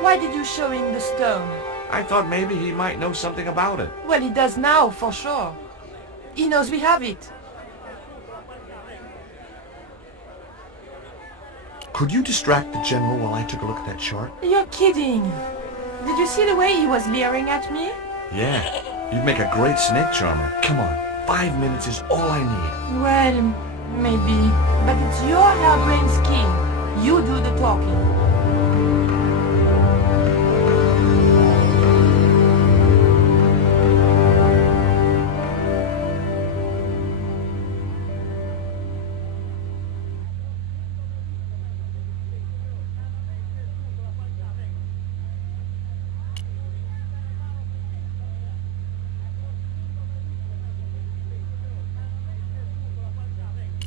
Why did you show him the stone? I thought maybe he might know something about it. Well, he does now, for sure. He knows we have it. Could you distract the General while I took a look at that chart? You're kidding. Did you see the way he was leering at me? Yeah, you'd make a great snake charmer. Come on, 5 minutes is all I need. Well, maybe. But it's your harebrained scheme. You do the talking.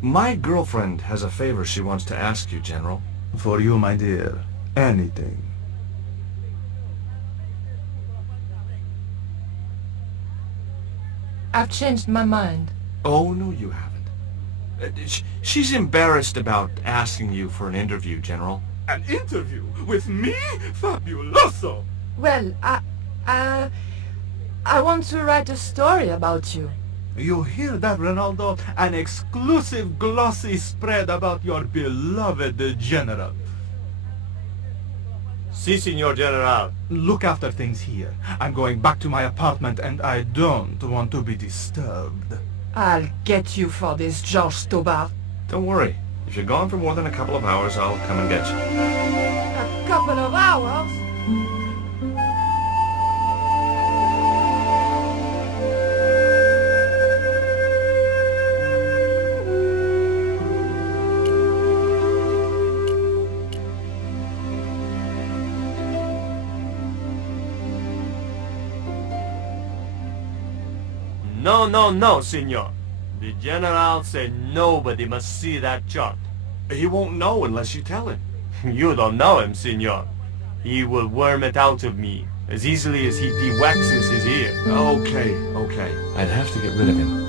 My girlfriend has a favor she wants to ask you, General. For you, my dear, anything. I've changed my mind. Oh, no, you haven't. She's embarrassed about asking you for an interview, General. An interview with me? Fabuloso! Well, I want to write a story about you. You hear that, Ronaldo? An exclusive glossy spread about your beloved General. Si, Signor General. Look after things here. I'm going back to my apartment and I don't want to be disturbed. I'll get you for this, George Stobart. Don't worry. If you're gone for more than a couple of hours, I'll come and get you. A couple of hours? No, no, no, Signor. The General said nobody must see that chart. He won't know unless you tell him. You don't know him, Signor. He will worm it out of me as easily as he de-waxes his ear. Okay. I'd have to get rid of him.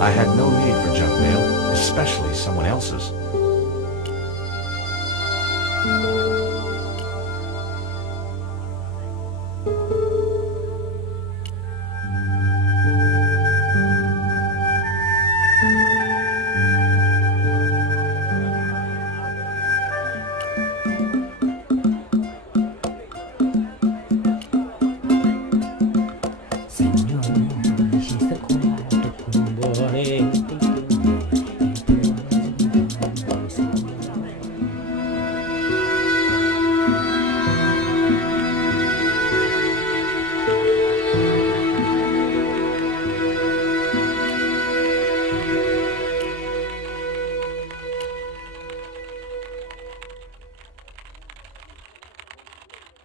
I had no need for junk mail, especially someone else's.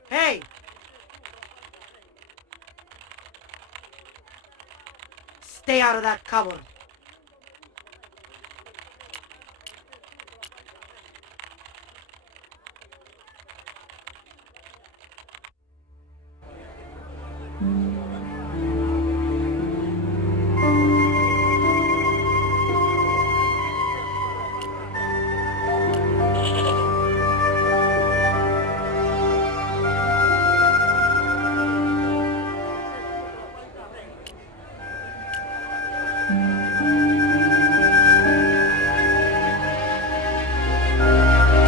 Hey! Stay out of that cupboard.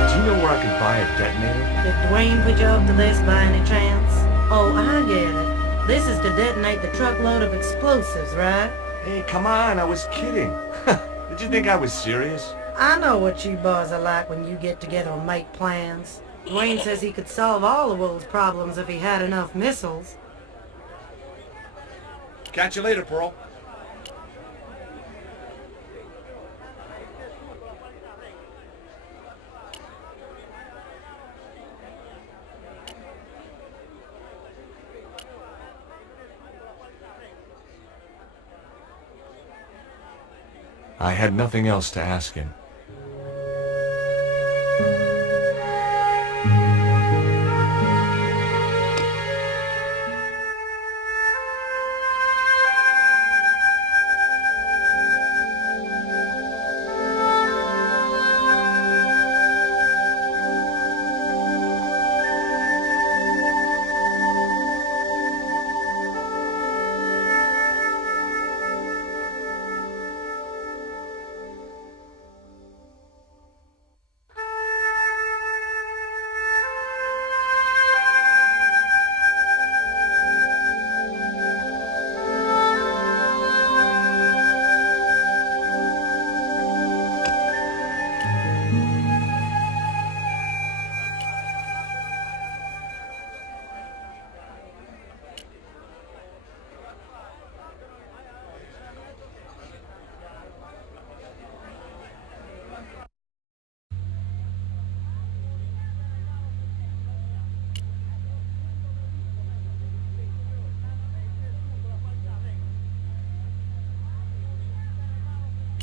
Do you know where I could buy a detonator? Did Dwayne put you up to this by any chance? Oh, I get it. This is to detonate the truckload of explosives, right? Hey, come on, I was kidding. Did you think I was serious? I know what you boys are like when you get together and make plans. Dwayne says he could solve all the world's problems if he had enough missiles. Catch you later, Pearl. I had nothing else to ask him.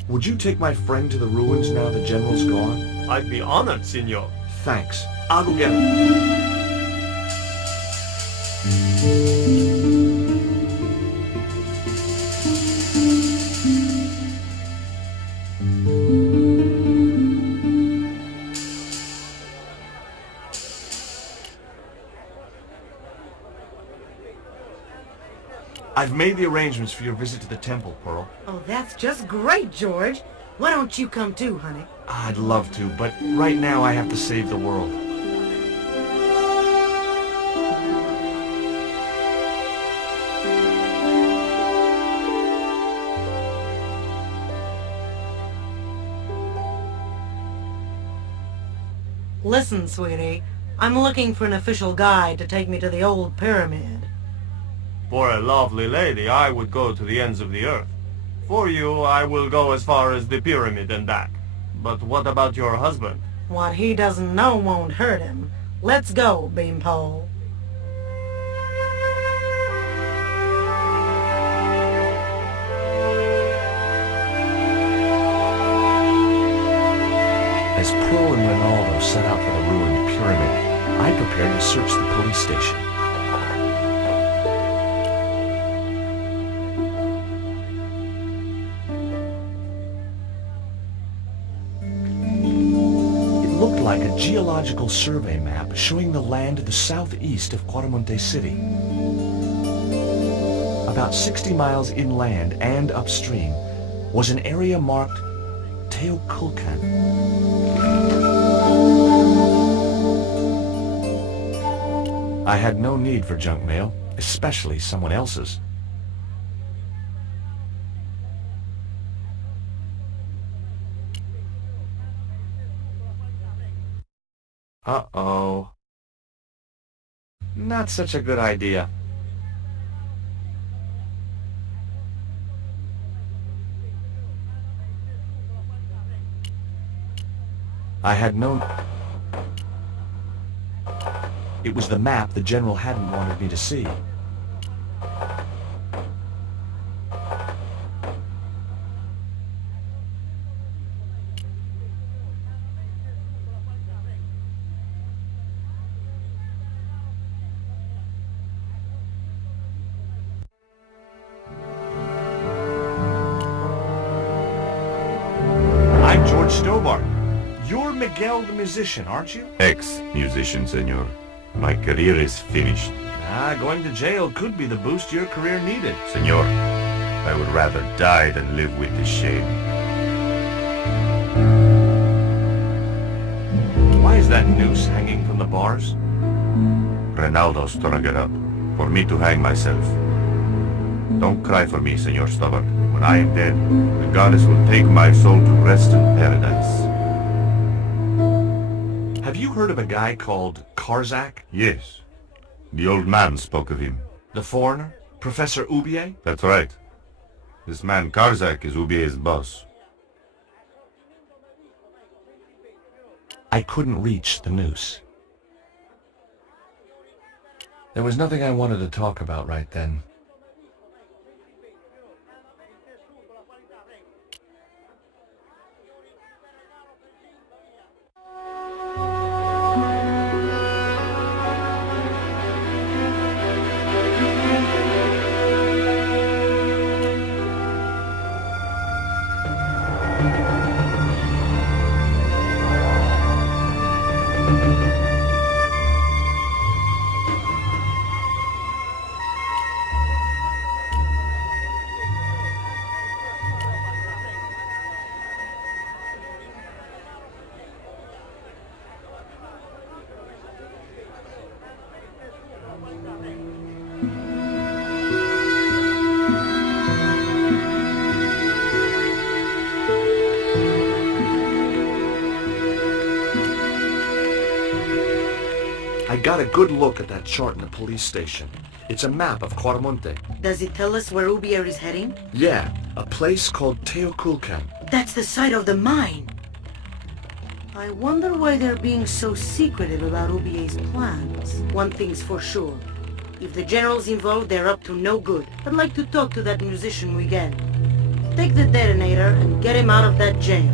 Would you take my friend to the ruins now the general's gone? I'd be honored, senor. Thanks. I'll go get him. I've made the arrangements for your visit to the temple, Pearl. Oh, that's just great, George. Why don't you come too, honey? I'd love to, but right now I have to save the world. Listen, sweetie. I'm looking for an official guide to take me to the old pyramid. For a lovely lady, I would go to the ends of the earth. For you, I will go as far as the pyramid and back. But what about your husband? What he doesn't know won't hurt him. Let's go, Beanpole. As Pearl and Ronaldo set out for the ruined pyramid, I prepared to search the police station. It looked like a geological survey map showing the land to the southeast of Quaramonte City. About 60 miles inland and upstream was an area marked Teoculcan. I had no need for junk mail, especially someone else's. Uh-oh. Not such a good idea. I had no... It was the map the General hadn't wanted me to see. I'm George Stobart. You're Miguel the musician, aren't you? Ex-musician, senor. My career is finished. Going to jail could be the boost your career needed. Senor, I would rather die than live with this shame. Why is that noose hanging from the bars? Ronaldo strung it up for me to hang myself. Don't cry for me, Senor Stobart. When I am dead, the goddess will take my soul to rest in paradise. Have you heard of a guy called Karzak? Yes. The old man spoke of him. The foreigner? Professor Ubier? That's right. This man Karzak is Ubier's boss. I couldn't reach the noose. There was nothing I wanted to talk about right then. I got a good look at that chart in the police station. It's a map of Quaramonte. Does it tell us where Ubier is heading? Yeah, a place called Teoculcan. That's the site of the mine. I wonder why they're being so secretive about Ubier's plans. One thing's for sure. If the General's involved, they're up to no good. I'd like to talk to that musician Miguel. Take the detonator and get him out of that jail.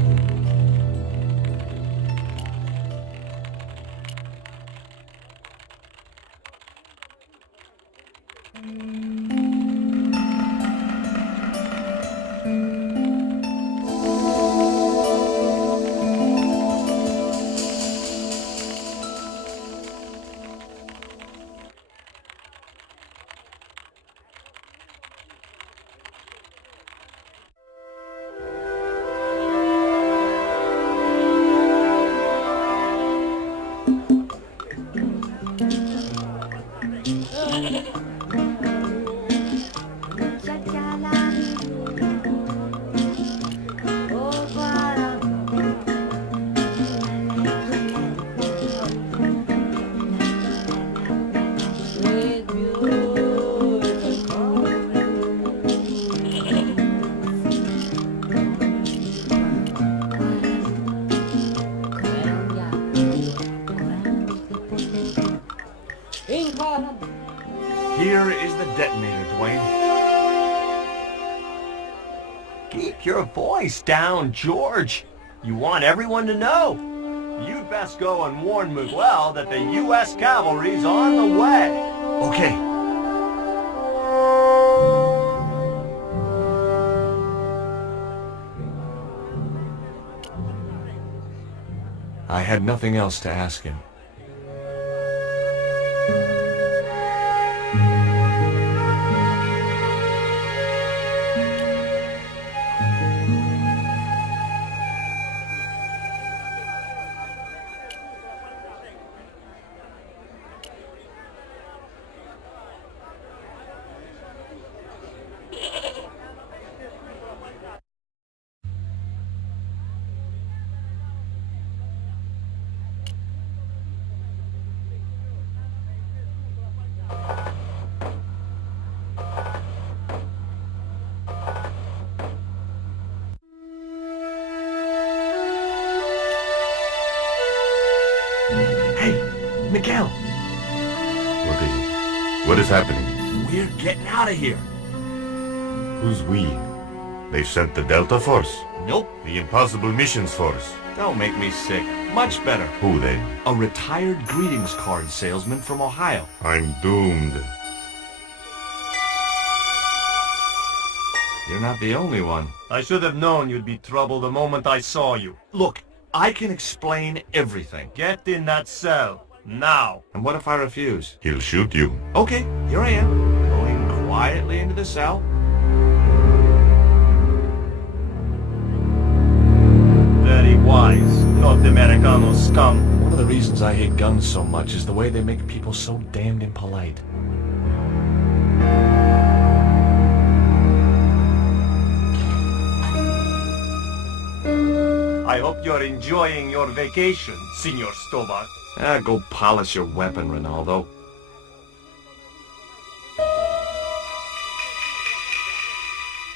Here is the detonator, Dwayne. Keep your voice down, George. You want everyone to know. You'd best go and warn Miguel that the U.S. cavalry's on the way. Okay. I had nothing else to ask him. Miguel, What is it? What is happening? we're getting out of here. Who's we? They sent the Delta Force? Nope. The Impossible Missions Force? Don't make me sick. Much better. Who they? A retired greetings card salesman from Ohio. I'm doomed. You're not the only one. I should have known you'd be trouble the moment I saw you. Look, I can explain everything. Get in that cell. Now. And what if I refuse? He'll shoot you. Okay, here I am, going quietly into the cell. Very wise. North Americano scum. One of the reasons I hate guns so much is the way they make people so damned impolite. I hope you're enjoying your vacation, Senor Stovak. Go polish your weapon, Ronaldo.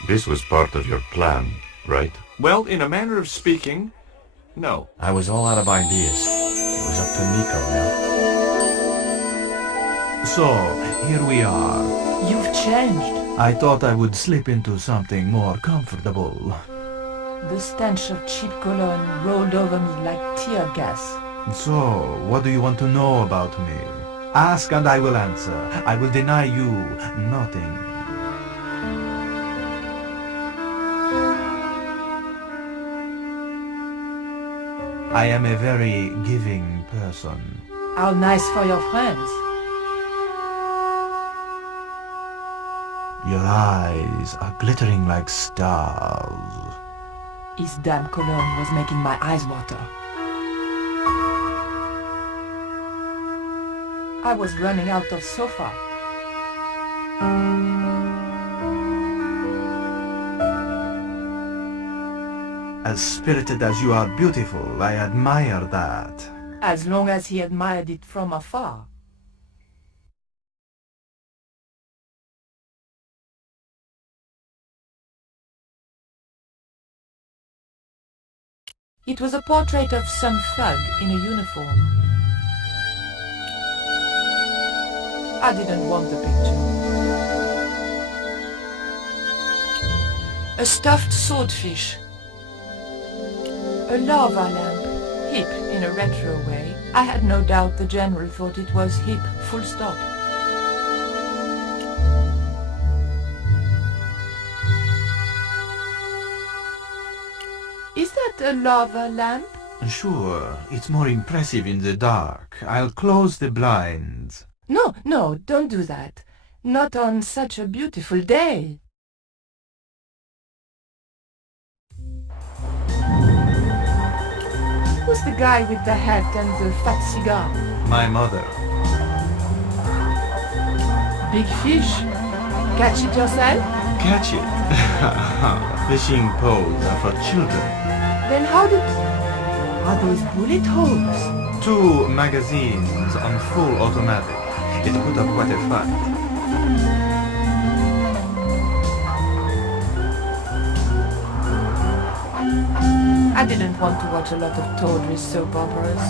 This was part of your plan, right? Well, in a manner of speaking, no. I was all out of ideas. It was up to Nico now. So, here we are. You've changed. I thought I would slip into something more comfortable. The stench of cheap cologne rolled over me like tear gas. So, what do you want to know about me? Ask and I will answer. I will deny you nothing. I am a very giving person. How nice for your friends. Your eyes are glittering like stars. His damn cologne was making my eyes water. I was running out of sofa. As spirited as you are beautiful, I admire that. As long as he admired it from afar. It was a portrait of some thug in a uniform. I didn't want the picture. A stuffed swordfish. A lava lamp, hip in a retro way. I had no doubt the general thought it was hip, full stop. Is that a lava lamp? Sure, it's more impressive in the dark. I'll close the blinds. No, no, don't do that. Not on such a beautiful day. Who's the guy with the hat and the fat cigar? My mother. Big fish. Catch it yourself? Catch it. Fishing poles are for children. Then how did... Are those bullet holes? 2 magazines on full automatic. It put up quite a fight. I didn't want to watch a lot of tawdry soap operas.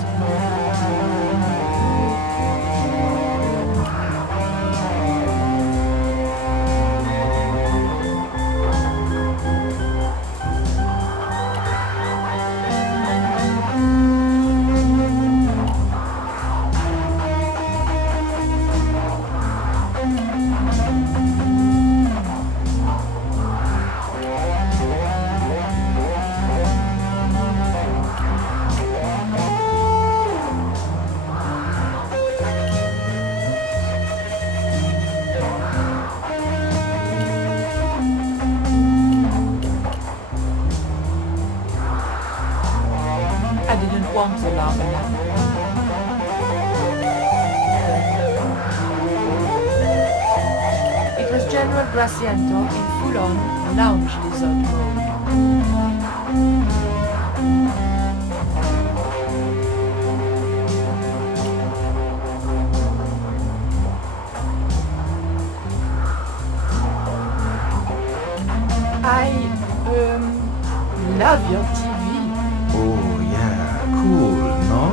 alive. It was General Graciento in full-on lounge lizard mode. I love your TV. Oh, yeah, cool, no?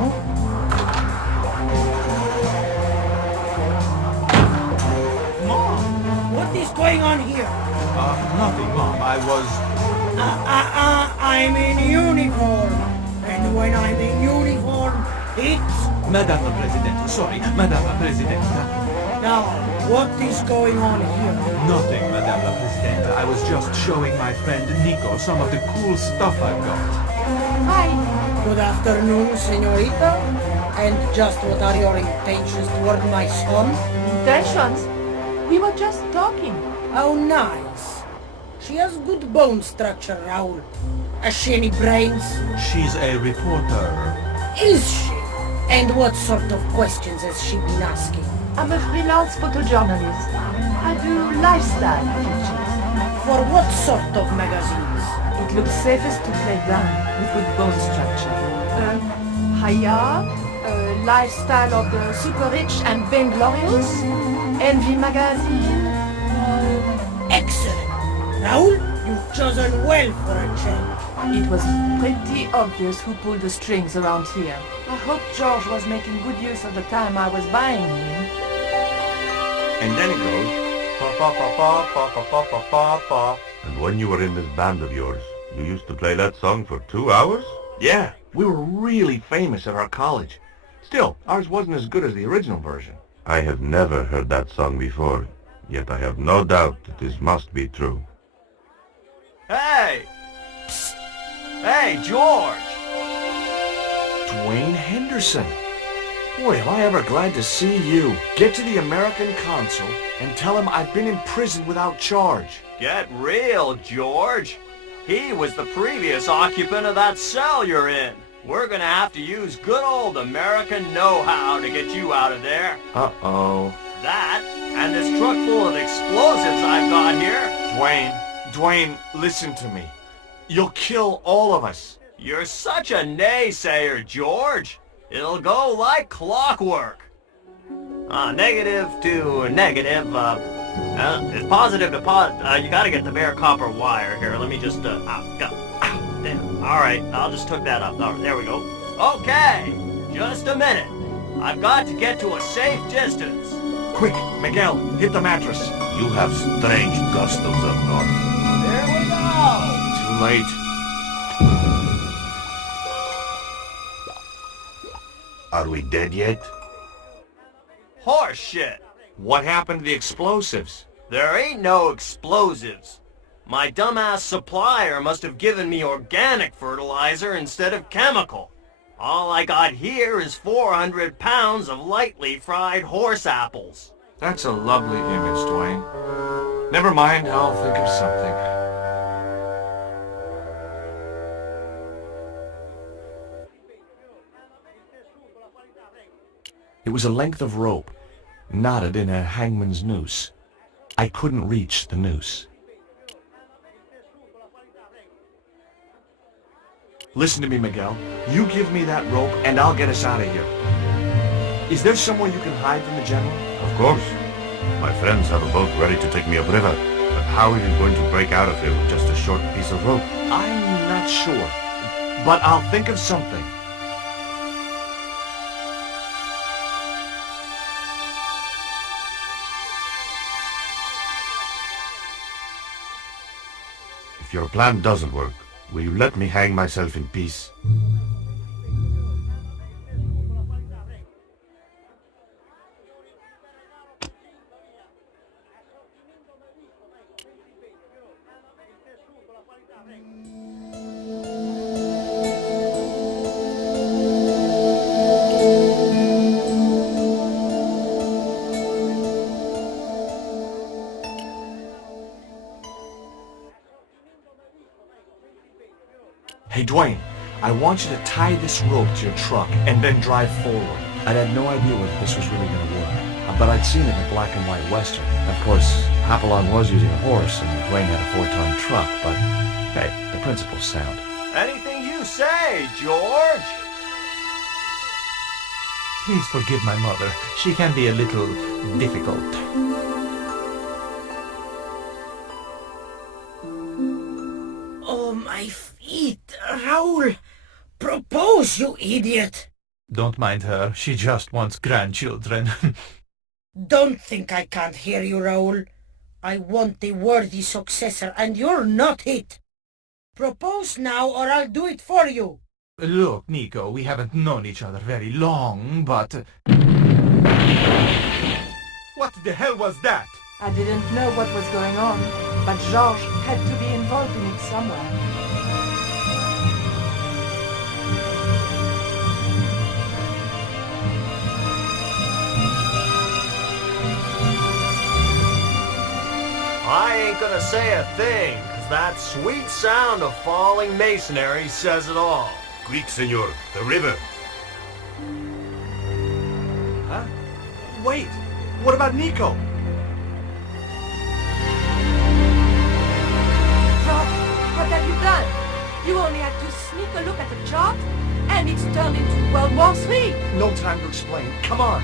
Mom, what is going on here? Nothing, Mom. I was... I'm in uniform. And when I'm in uniform, it's... Madame la Presidente, sorry, Madame la Presidente. Now, what is going on here? Nothing, Madame la Presidente. I was just showing my friend Nico some of the cool stuff I've got. Hi. Good afternoon, senorita. And just what are your intentions toward my son? Intentions? We were just talking. How nice. She has good bone structure, Raoul. Has she any brains? She's a reporter. Is she? And what sort of questions has she been asking? I'm a freelance photojournalist. I do lifestyle features. For what sort of magazines? It looks safest to play down with good bone structure. Haya, lifestyle of the super rich and vainglorious, Envy magazine. Excellent. Raoul, you've chosen well for a change. It was pretty obvious who pulled the strings around here. I hope George was making good use of the time I was buying him. And then it goes, pa pa pa pa pa pa pa pa pa pa. And when you were in this band of yours, you used to play that song for 2 hours? Yeah, we were really famous at our college. Still, ours wasn't as good as the original version. I have never heard that song before, yet I have no doubt that this must be true. Hey! Psst. Hey, George! Dwayne Henderson. Boy, am I ever glad to see you. Get to the American consul and tell him I've been in prison without charge. Get real, George. He was the previous occupant of that cell you're in. We're gonna have to use good old American know-how to get you out of there. Uh-oh. That, and this truck full of explosives I've got here. Dwayne, listen to me. You'll kill all of us. You're such a naysayer, George. It'll go like clockwork. Negative to negative, it's positive to you gotta get the bare copper wire here. Let me just, damn. Alright, I'll just hook that up. There we go. Okay, just a minute. I've got to get to a safe distance. Quick, Miguel, hit the mattress. You have strange customs up north. There we go. Too late. Are we dead yet? Horse shit. What happened to the explosives? There ain't no explosives. My dumbass supplier must have given me organic fertilizer instead of chemical. All I got here is 400 pounds of lightly fried horse apples. That's a lovely image, Dwayne. Never mind, I'll think of something. It was a length of rope, knotted in a hangman's noose. I couldn't reach the noose. Listen to me, Miguel. You give me that rope and I'll get us out of here. Is there somewhere you can hide from the General? Of course. My friends have a boat ready to take me upriver. But how are you going to break out of here with just a short piece of rope? I'm not sure, but I'll think of something. If your plan doesn't work, will you let me hang myself in peace? Hey, Dwayne, I want you to tie this rope to your truck and then drive forward. I had no idea whether this was really going to work, but I'd seen it in a black and white western. Of course, Hopalong was using a horse and Dwayne had a 4-ton truck, but hey, the principle's sound. Anything you say, George. Please forgive my mother. She can be a little difficult. Oh, my feet. Raoul! Propose, you idiot! Don't mind her. She just wants grandchildren. Don't think I can't hear you, Raoul. I want the worthy successor, and you're not it. Propose now, or I'll do it for you. Look, Nico, we haven't known each other very long, but... What the hell was that? I didn't know what was going on, but Georges had to be involved in it somewhere. I ain't gonna say a thing, 'cause that sweet sound of falling masonry says it all. Quick, senor. The river. Huh? Wait! What about Nico? Georges, what have you done? You only had to sneak a look at the chart, and it's turned into World War III. No time to explain. Come on!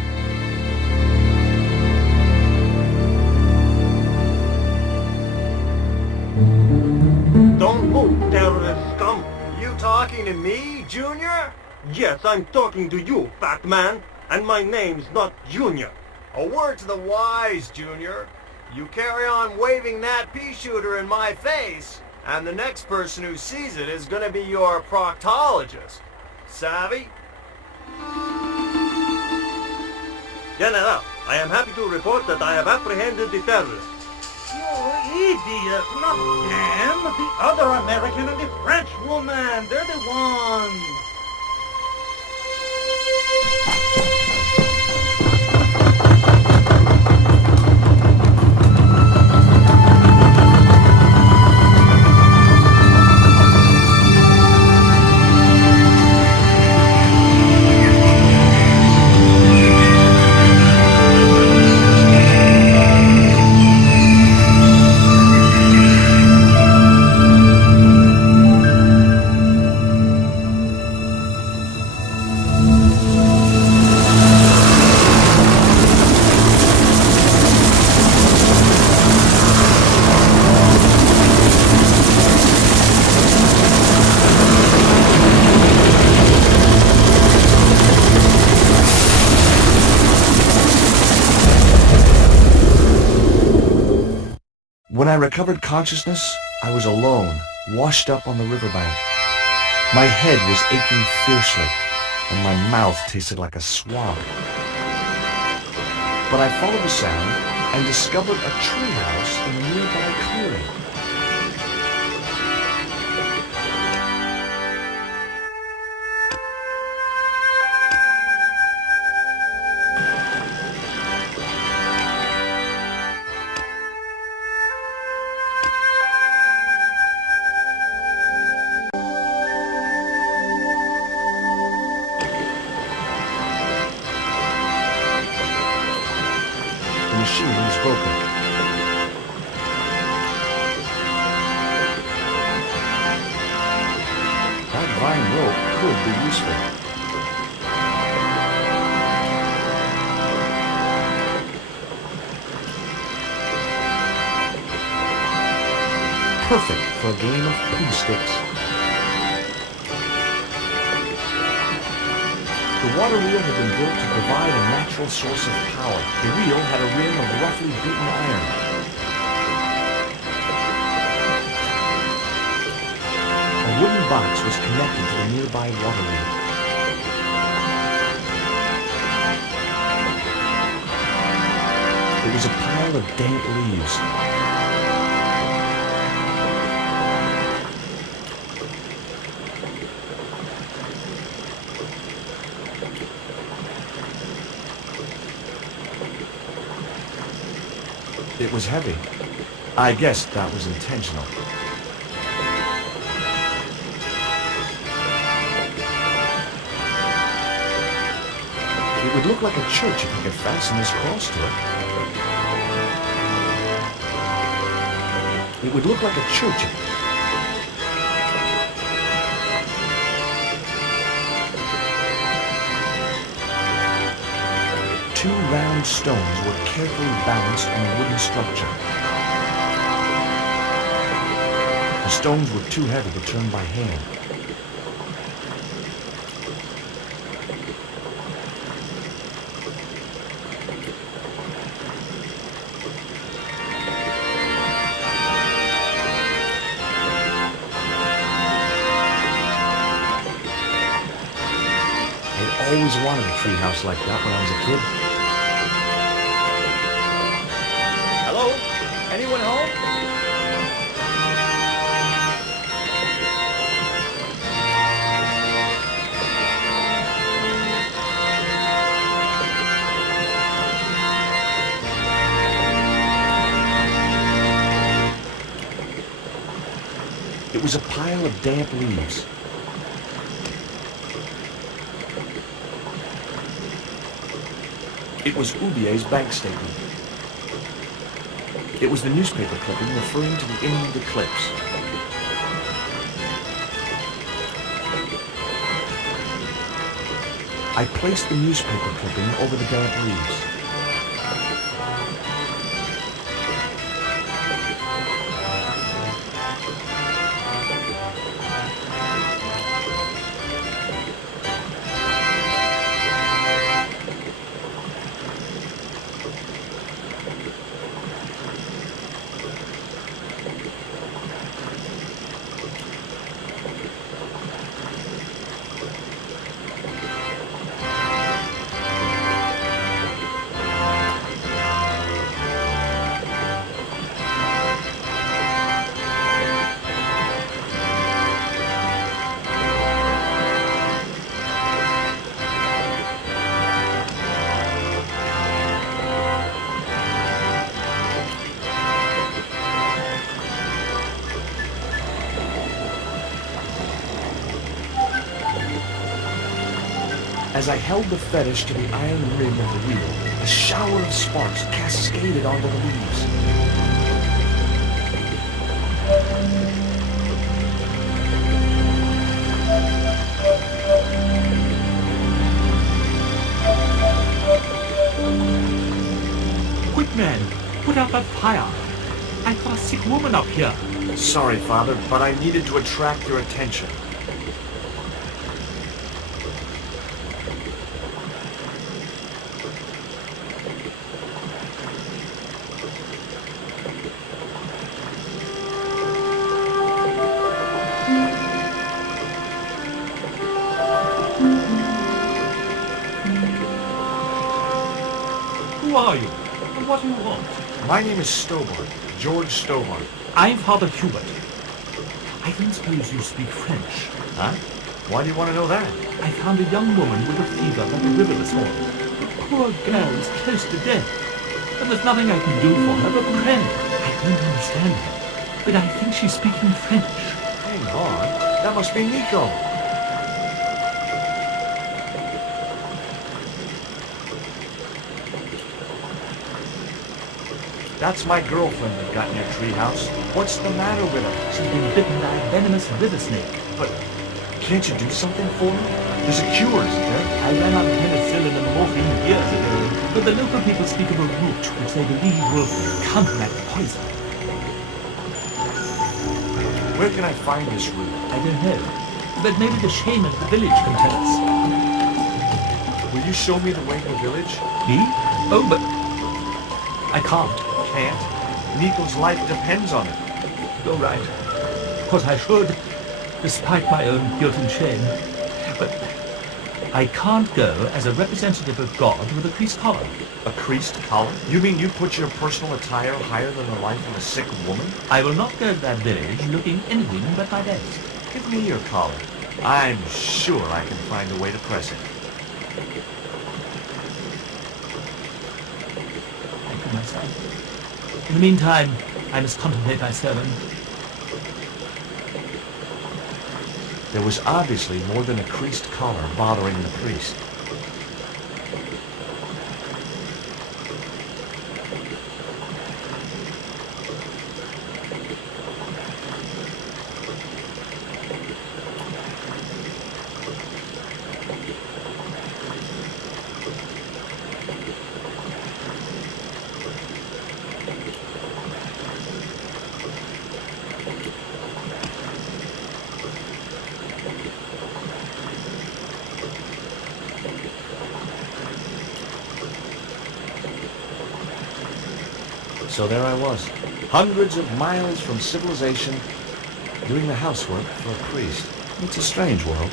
Don't move, terrorist scum! You talking to me, Junior? Yes, I'm talking to you, fat man, and my name's not Junior. A word to the wise, Junior. You carry on waving that pea shooter in my face, and the next person who sees it is gonna be your proctologist. Savvy? General, I am happy to report that I have apprehended the terrorists. You idiot! Not them! The other American and the French woman! They're the ones! When I recovered consciousness, I was alone, washed up on the riverbank. My head was aching fiercely, and my mouth tasted like a swamp. But I followed the sound and discovered a treehouse in a nearby clearing. The machine was broken. That vine rope could be useful. Perfect for a game of poo sticks. The water wheel had been built to provide a natural source of power. The wheel had a rim of roughly beaten iron. A wooden box was connected to the nearby water wheel. It was a pile of damp leaves. It was heavy. I guess that was intentional. It would look like a church if I could fasten this cross to it. It would look like a church if... Two round stones were carefully balanced on a wooden structure. The stones were too heavy to turn by hand. I always wanted a treehouse like that when I was a kid. Hello? Anyone home? It was a pile of damp leaves. It was Ubier's bank statement. It was the newspaper clipping referring to the imminent eclipse. I placed the newspaper clipping over the damp leaves. As I held the fetish to the iron rim of the wheel, a shower of sparks cascaded onto the leaves. Quick, man! Put out that fire! I've got a sick woman up here! Sorry, Father, but I needed to attract your attention. Who are you? And what do you want? My name is Stobart, George Stobart. I'm Father Hubert. I don't suppose you speak French. Huh? Why do you want to know that? I found a young woman with a fever by the river this morning. The poor girl is close to death. And there's nothing I can do for her but pray. I don't understand her, but I think she's speaking French. Hang on. That must be Nico. That's my girlfriend that got in your treehouse. What's the matter with her? She's been bitten by a venomous river snake. But can't you do something for her? There's a cure, isn't there? I ran out of penicillin and morphine years ago, but the local people speak of a root which they believe will counteract poison. Where can I find this root? I don't know, but maybe the shaman of the village can tell us. Will you show me the way to the village? Me? Oh, but I can't. Can't? Nico's life depends on it. You're right. Of course I should, despite my own guilt and shame. But I can't go as a representative of God with a creased collar. A creased collar? You mean you put your personal attire higher than the life of a sick woman? I will not go to that village looking anything but my best. Give me your collar. I'm sure I can find a way to press it. Thank you, my son. In the meantime, I must contemplate my sermon. There was obviously more than a creased collar bothering the priest. So there I was, hundreds of miles from civilization, doing the housework for a priest. It's a strange world.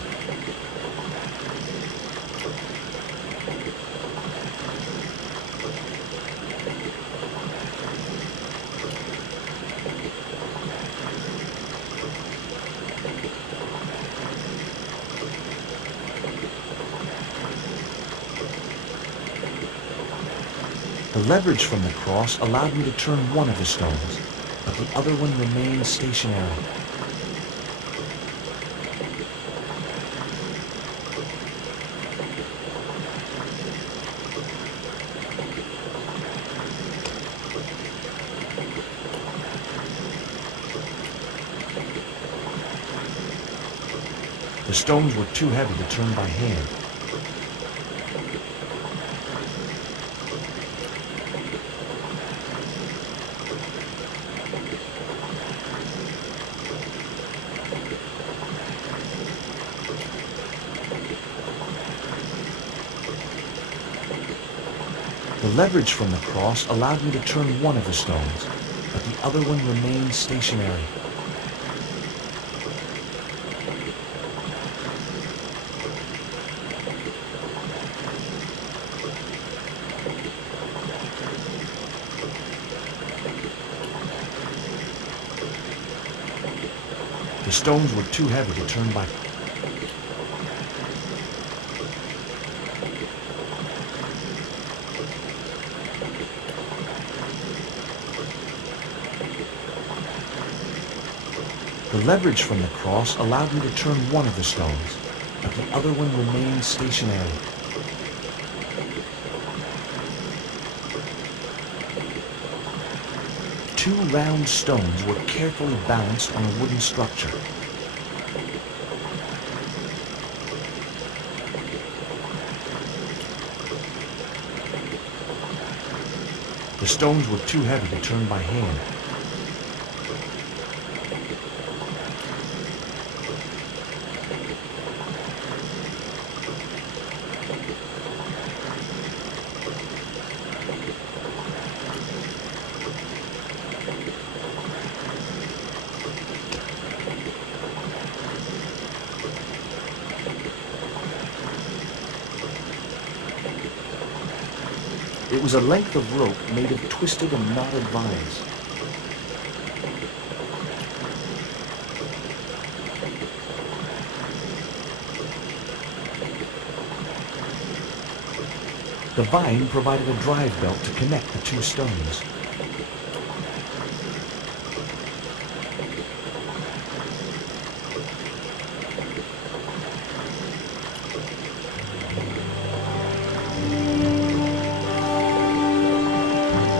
The leverage from the cross allowed me to turn one of the stones, but the other one remained stationary. The stones were too heavy to turn by hand. The leverage from the cross allowed me to turn one of the stones, but the other one remained stationary. The stones were too heavy to turn by. The leverage from the cross allowed me to turn one of the stones, but the other one remained stationary. Two round stones were carefully balanced on a wooden structure. The stones were too heavy to turn by hand. It was a length of rope made of twisted and knotted vines. The vine provided a drive belt to connect the two stones.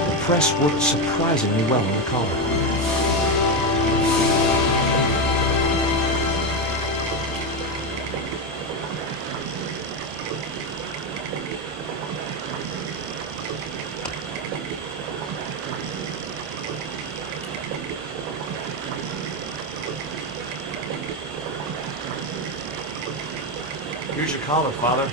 The press worked surprisingly well on the collar. Here's your collar, Father.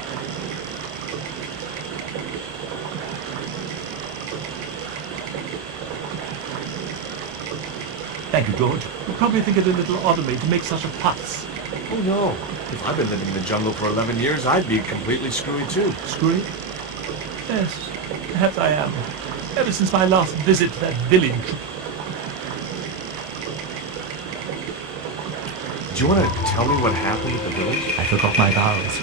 Thank you, George. You probably think it a little odd of me to make such a fuss. Oh no. If I've been living in the jungle for 11 years, I'd be completely screwy too. Screwy? Yes, perhaps I am. Ever since my last visit to that village. Do you want to tell me what happened at the village? I forgot my vows.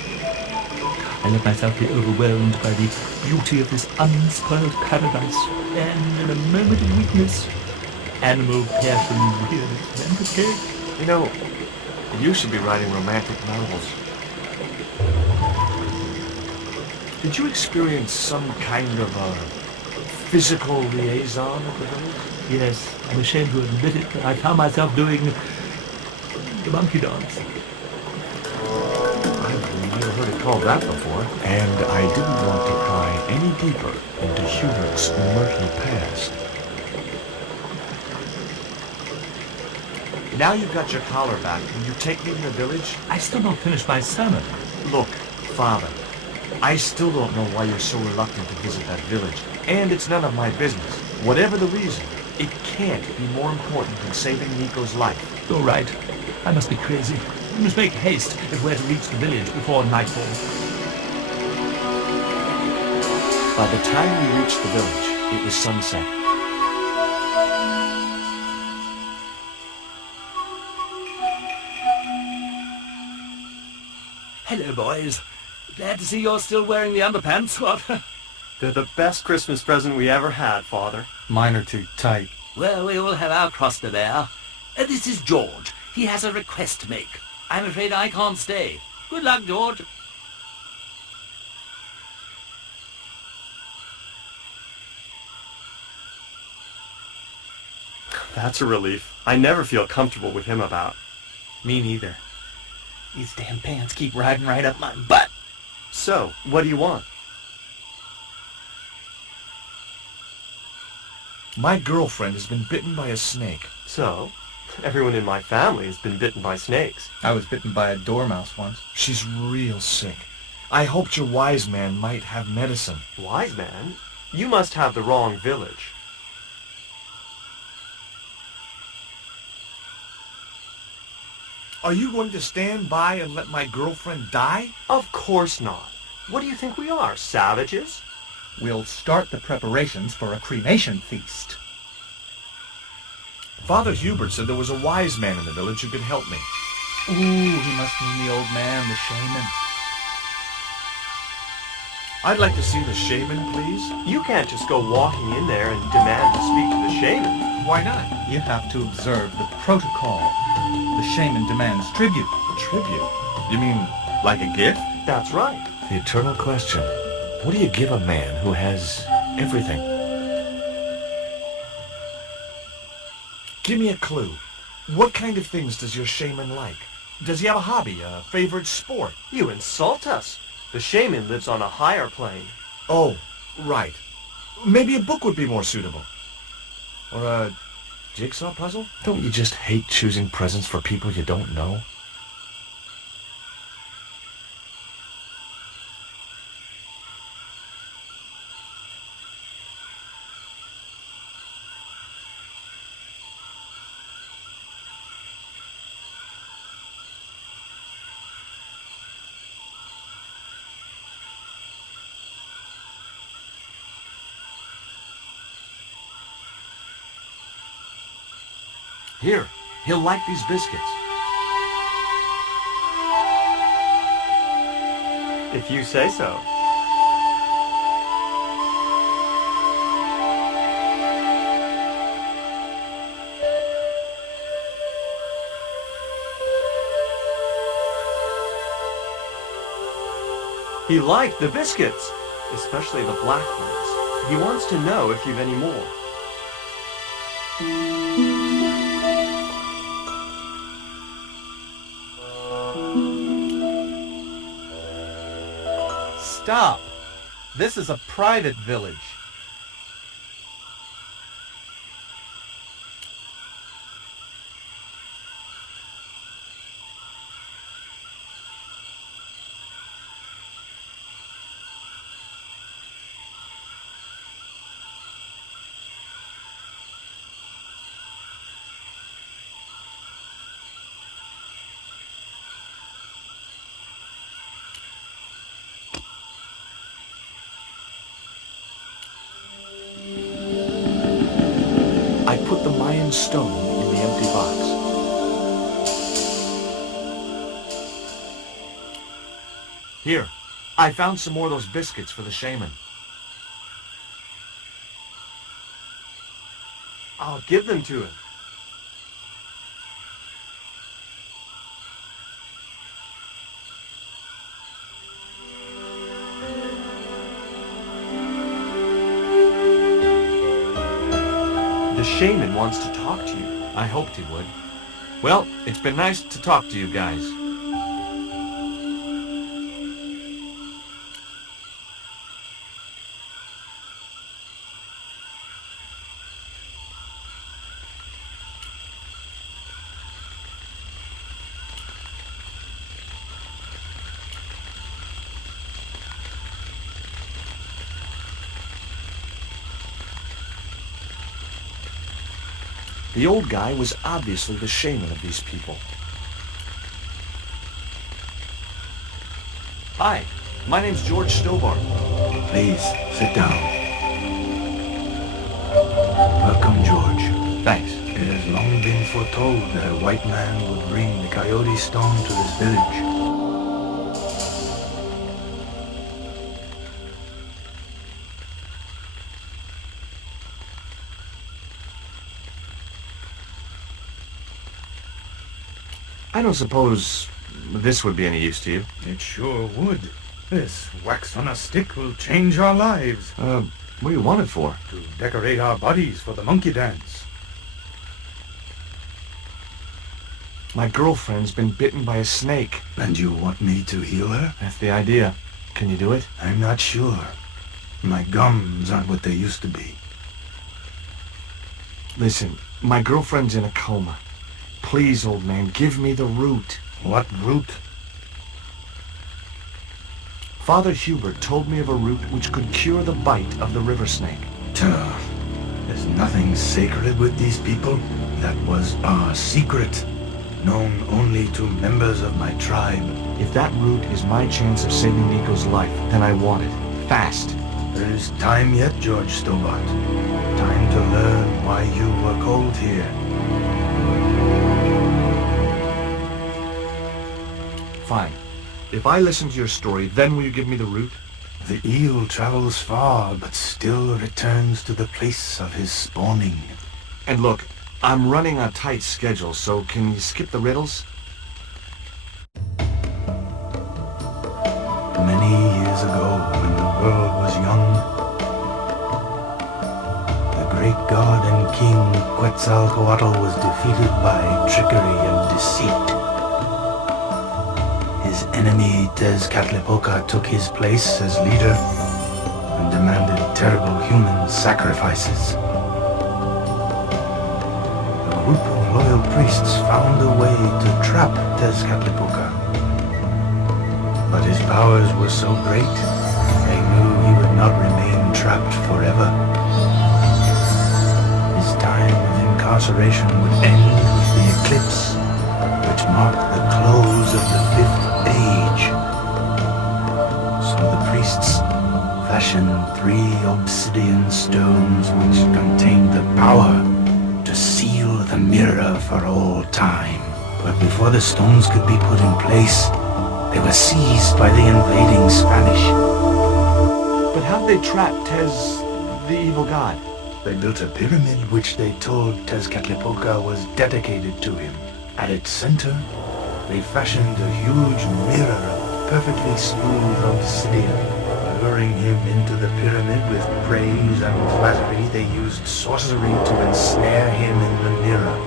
I let myself be overwhelmed by the beauty of this unspoiled paradise, and in a moment of weakness, animal passion reared its rampant head. You know, you should be writing romantic novels. Did you experience some kind of a physical liaison at the village? Yes, I'm ashamed to admit it, but I found myself doing the monkey dance. I've never heard it called that before. And I didn't want to pry any deeper into Hubert's murky past. Now you've got your collar back, will you take me to the village? I still not finished my sermon. Look, Father, I still don't know why you're so reluctant to visit that village, and it's none of my business. Whatever the reason, it can't be more important than saving Nico's life. You're right. I must be crazy. We must make haste if we're to reach the village before nightfall. By the time we reached the village, it was sunset. Hello, boys. Glad to see you're still wearing the underpants. What? They're the best Christmas present we ever had, Father. Mine are too tight. Well, we all have our cross to bear. This is George. He has a request to make. I'm afraid I can't stay. Good luck, George. That's a relief. I never feel comfortable with him about. Me neither. These damn pants keep riding right up my butt. So, what do you want? My girlfriend has been bitten by a snake. So, everyone in my family has been bitten by snakes. I was bitten by a dormouse once. She's real sick. I hoped your wise man might have medicine. Wise man? You must have the wrong village. Are you going to stand by and let my girlfriend die? Of course not. What do you think we are, savages? We'll start the preparations for a cremation feast. Father Hubert said there was a wise man in the village who could help me. Ooh, he must mean the old man, the shaman. I'd like to see the shaman, please. You can't just go walking in there and demand to speak to the shaman. Why not? You have to observe the protocol. The shaman demands tribute. Tribute? You mean like a gift? That's right. The eternal question. What do you give a man who has everything? Give me a clue. What kind of things does your shaman like? Does he have a hobby, a favorite sport? You insult us. The shaman lives on a higher plane. Oh, right. Maybe a book would be more suitable. Or a jigsaw puzzle? Don't you just hate choosing presents for people you don't know? Here, he'll like these biscuits. If you say so. He liked the biscuits, especially the black ones. He wants to know if you've any more. Stop! This is a private village. I put the Mayan stone in the empty box. Here, I found some more of those biscuits for the shaman. I'll give them to him. The shaman wants to talk to you. I hoped he would. Well, it's been nice to talk to you guys. The old guy was obviously the shaman of these people. Hi, my name's George Stobart. Please, sit down. Welcome, George. Thanks. It has long been foretold that a white man would bring the Coyote Stone to this village. I don't suppose this would be any use to you. It sure would. This wax on a stick will change our lives. What do you want it for? To decorate our bodies for the monkey dance. My girlfriend's been bitten by a snake. And you want me to heal her? That's the idea. Can you do it? I'm not sure. My gums aren't what they used to be. Listen, my girlfriend's in a coma. Please, old man, give me the root. What root? Father Hubert told me of a root which could cure the bite of the river snake. There's nothing sacred with these people. That was our secret, known only to members of my tribe. If that root is my chance of saving Nico's life, then I want it. Fast. There is time yet, George Stobart. Time to learn why you were called here. Fine. If I listen to your story, then will you give me the root? The eel travels far, but still returns to the place of his spawning. And look, I'm running a tight schedule, so can you skip the riddles? Many years ago, when the world was young, the great god and king Quetzalcoatl was defeated by trickery and deceit. His enemy Tezcatlipoca took his place as leader and demanded terrible human sacrifices. A group of loyal priests found a way to trap Tezcatlipoca. But his powers were so great, they knew he would not remain trapped forever. His time of incarceration would end with the eclipse, which marked the close of the Fifth Age. So the priests fashioned 3 obsidian stones which contained the power to seal the mirror for all time. But before the stones could be put in place, they were seized by the invading Spanish. But how'd they trap Tez, the evil god? They built a pyramid which they told Tezcatlipoca was dedicated to him. At its center, they fashioned a huge mirror of perfectly smooth obsidian. Luring him into the pyramid with praise and flattery, they used sorcery to ensnare him in the mirror.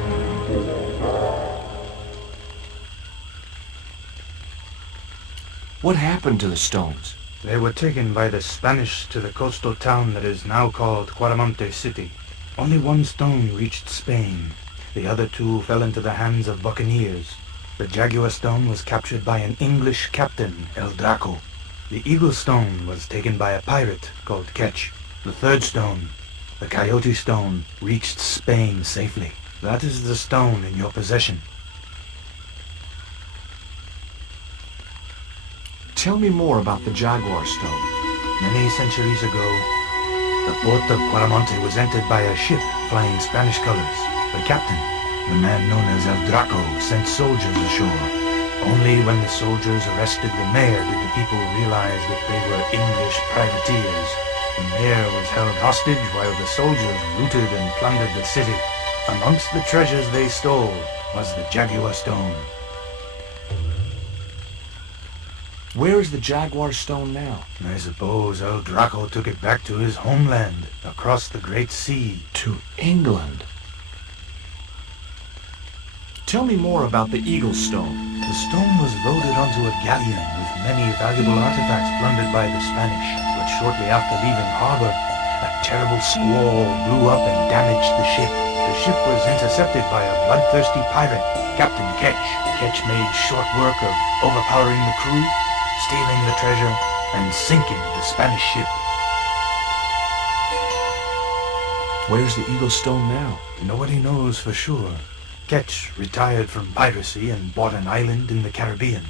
What happened to the stones? They were taken by the Spanish to the coastal town that is now called Cuaramonte City. Only 1 stone reached Spain. The other 2 fell into the hands of buccaneers. The Jaguar Stone was captured by an English captain, El Draco. The Eagle Stone was taken by a pirate called Ketch. The 3rd stone, the Coyote Stone, reached Spain safely. That is the stone in your possession. Tell me more about the Jaguar Stone. Many centuries ago, the port of Cuaramonte was entered by a ship flying Spanish colors. The captain, the man known as El Draco, sent soldiers ashore. Only when the soldiers arrested the mayor did the people realize that they were English privateers. The mayor was held hostage while the soldiers looted and plundered the city. Amongst the treasures they stole was the Jaguar Stone. Where is the Jaguar Stone now? I suppose El Draco took it back to his homeland, across the Great Sea. To England? Tell me more about the Eagle Stone. The stone was loaded onto a galleon with many valuable artifacts plundered by the Spanish, but shortly after leaving harbor, a terrible squall blew up and damaged the ship. The ship was intercepted by a bloodthirsty pirate, Captain Ketch. Ketch made short work of overpowering the crew, stealing the treasure, and sinking the Spanish ship. Where's the Eagle Stone now? Nobody knows for sure. Ketch retired from piracy and bought an island in the Caribbean.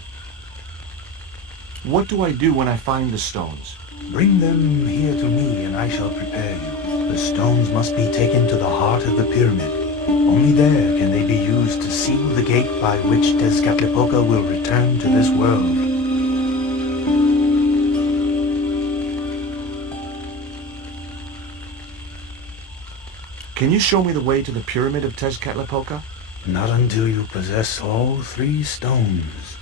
What do I do when I find the stones? Bring them here to me and I shall prepare you. The stones must be taken to the heart of the pyramid. Only there can they be used to seal the gate by which Tezcatlipoca will return to this world. Can you show me the way to the pyramid of Tezcatlipoca? Not until you possess all 3 stones.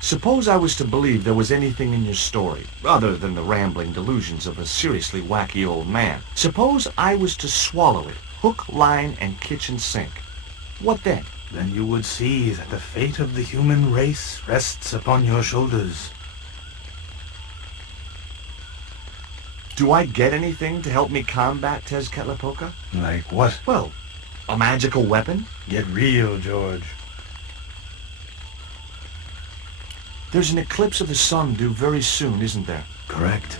Suppose I was to believe there was anything in your story, other than the rambling delusions of a seriously wacky old man. Suppose I was to swallow it, hook, line, and kitchen sink. What then? Then you would see that the fate of the human race rests upon your shoulders. Do I get anything to help me combat Tezcatlipoca? Like what? Well, a magical weapon? Get real, George. There's an eclipse of the sun due very soon, isn't there? Correct.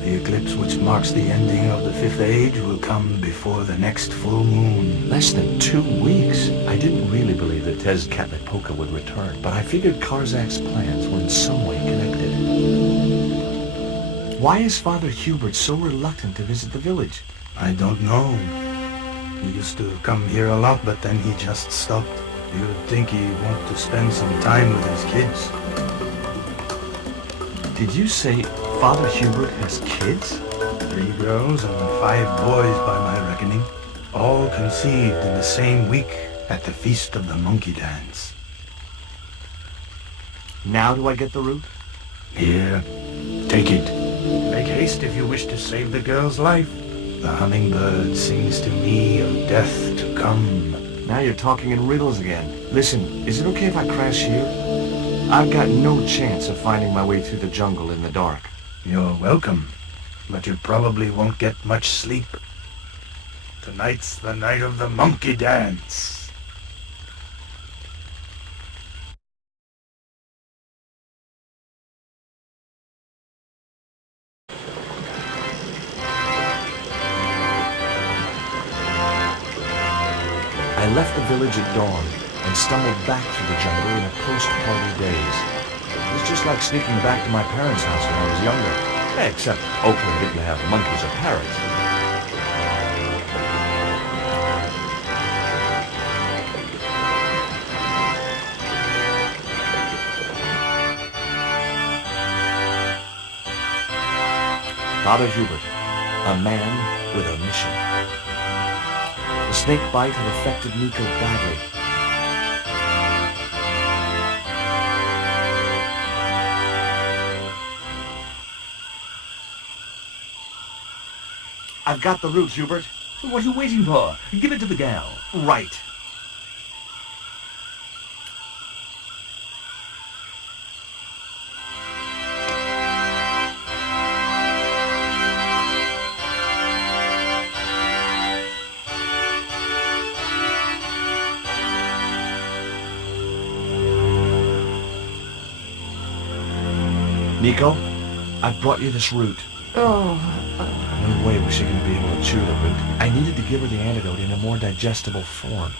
The eclipse which marks the ending of the 5th Age will come before the next full moon. Less than 2 weeks. I didn't really believe that Tezcatlipoca would return, but I figured Karzak's plans were in some way connected. Why is Father Hubert so reluctant to visit the village? I don't know. He used to come here a lot, but then he just stopped. You'd think he'd want to spend some time with his kids. Did you say Father Hubert has kids? 3 girls and 5 boys by my reckoning. All conceived in the same week at the Feast of the Monkey Dance. Now do I get the root? Here, take it. Make haste if you wish to save the girl's life. The hummingbird sings to me of death to come. Now you're talking in riddles again. Listen, is it okay if I crash here? I've got no chance of finding my way through the jungle in the dark. You're welcome, but you probably won't get much sleep. Tonight's the night of the monkey dance. I left the village at dawn and stumbled back through the jungle in a post-party daze. It was just like sneaking back to my parents' house when I was younger. Except Oakland didn't have monkeys or parrots. Father Hubert, a man with a mission. The snake bite had affected Nico badly. I've got the root, Hubert. What are you waiting for? Give it to the gal. Right. Nico, I've brought you this root. Oh. No way was she going to be able to chew the root. I needed to give her the antidote in a more digestible form.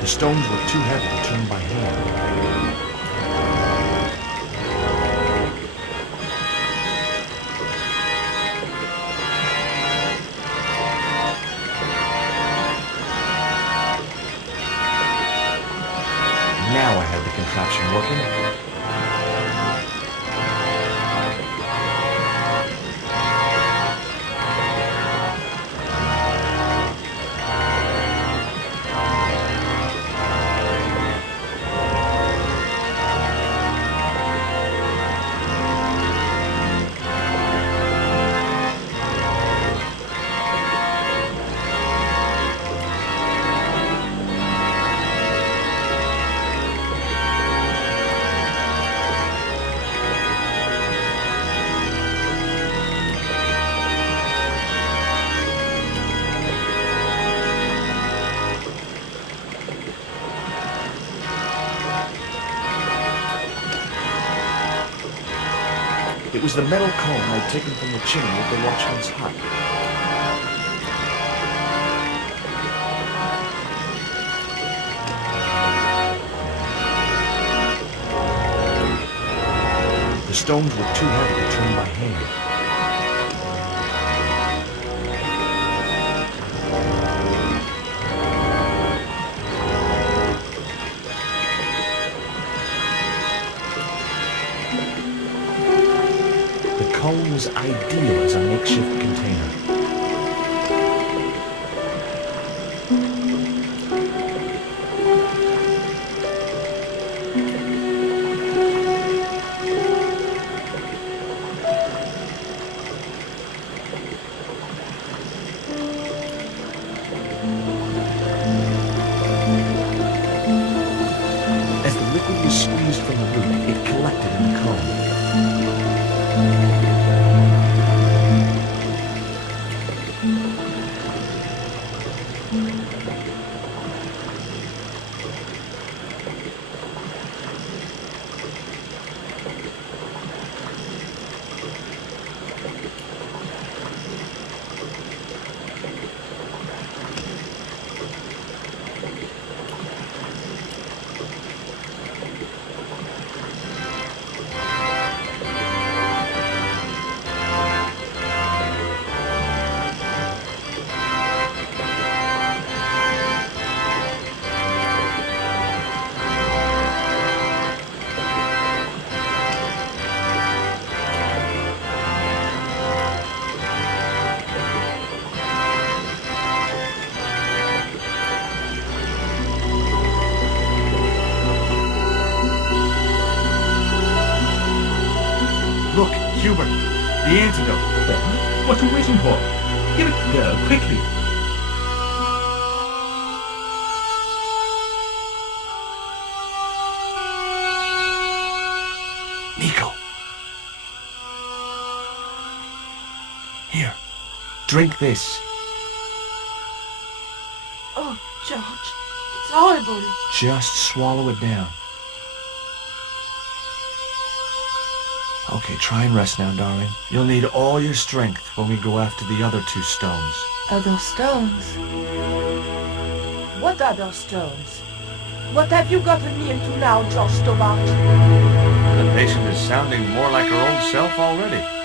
The stones were too heavy to turn by hand. Now I had the contraption working. It was the metal cone I'd taken from the chimney of the watchman's hut. The stones were too heavy to turn by hand. The cone was ideal as a makeshift container. As the liquid was squeezed from the root, it collected in the cone. Look, Hubert, the antidote. Ben, what are you waiting for? Give it here, quickly. Nico. Here, drink this. Oh, George, it's horrible. Just swallow it down. Okay, try and rest now, darling. You'll need all your strength when we go after the other two stones. Other stones? What other stones? What have you gotten me into now, George Stobart? The patient is sounding more like her old self already.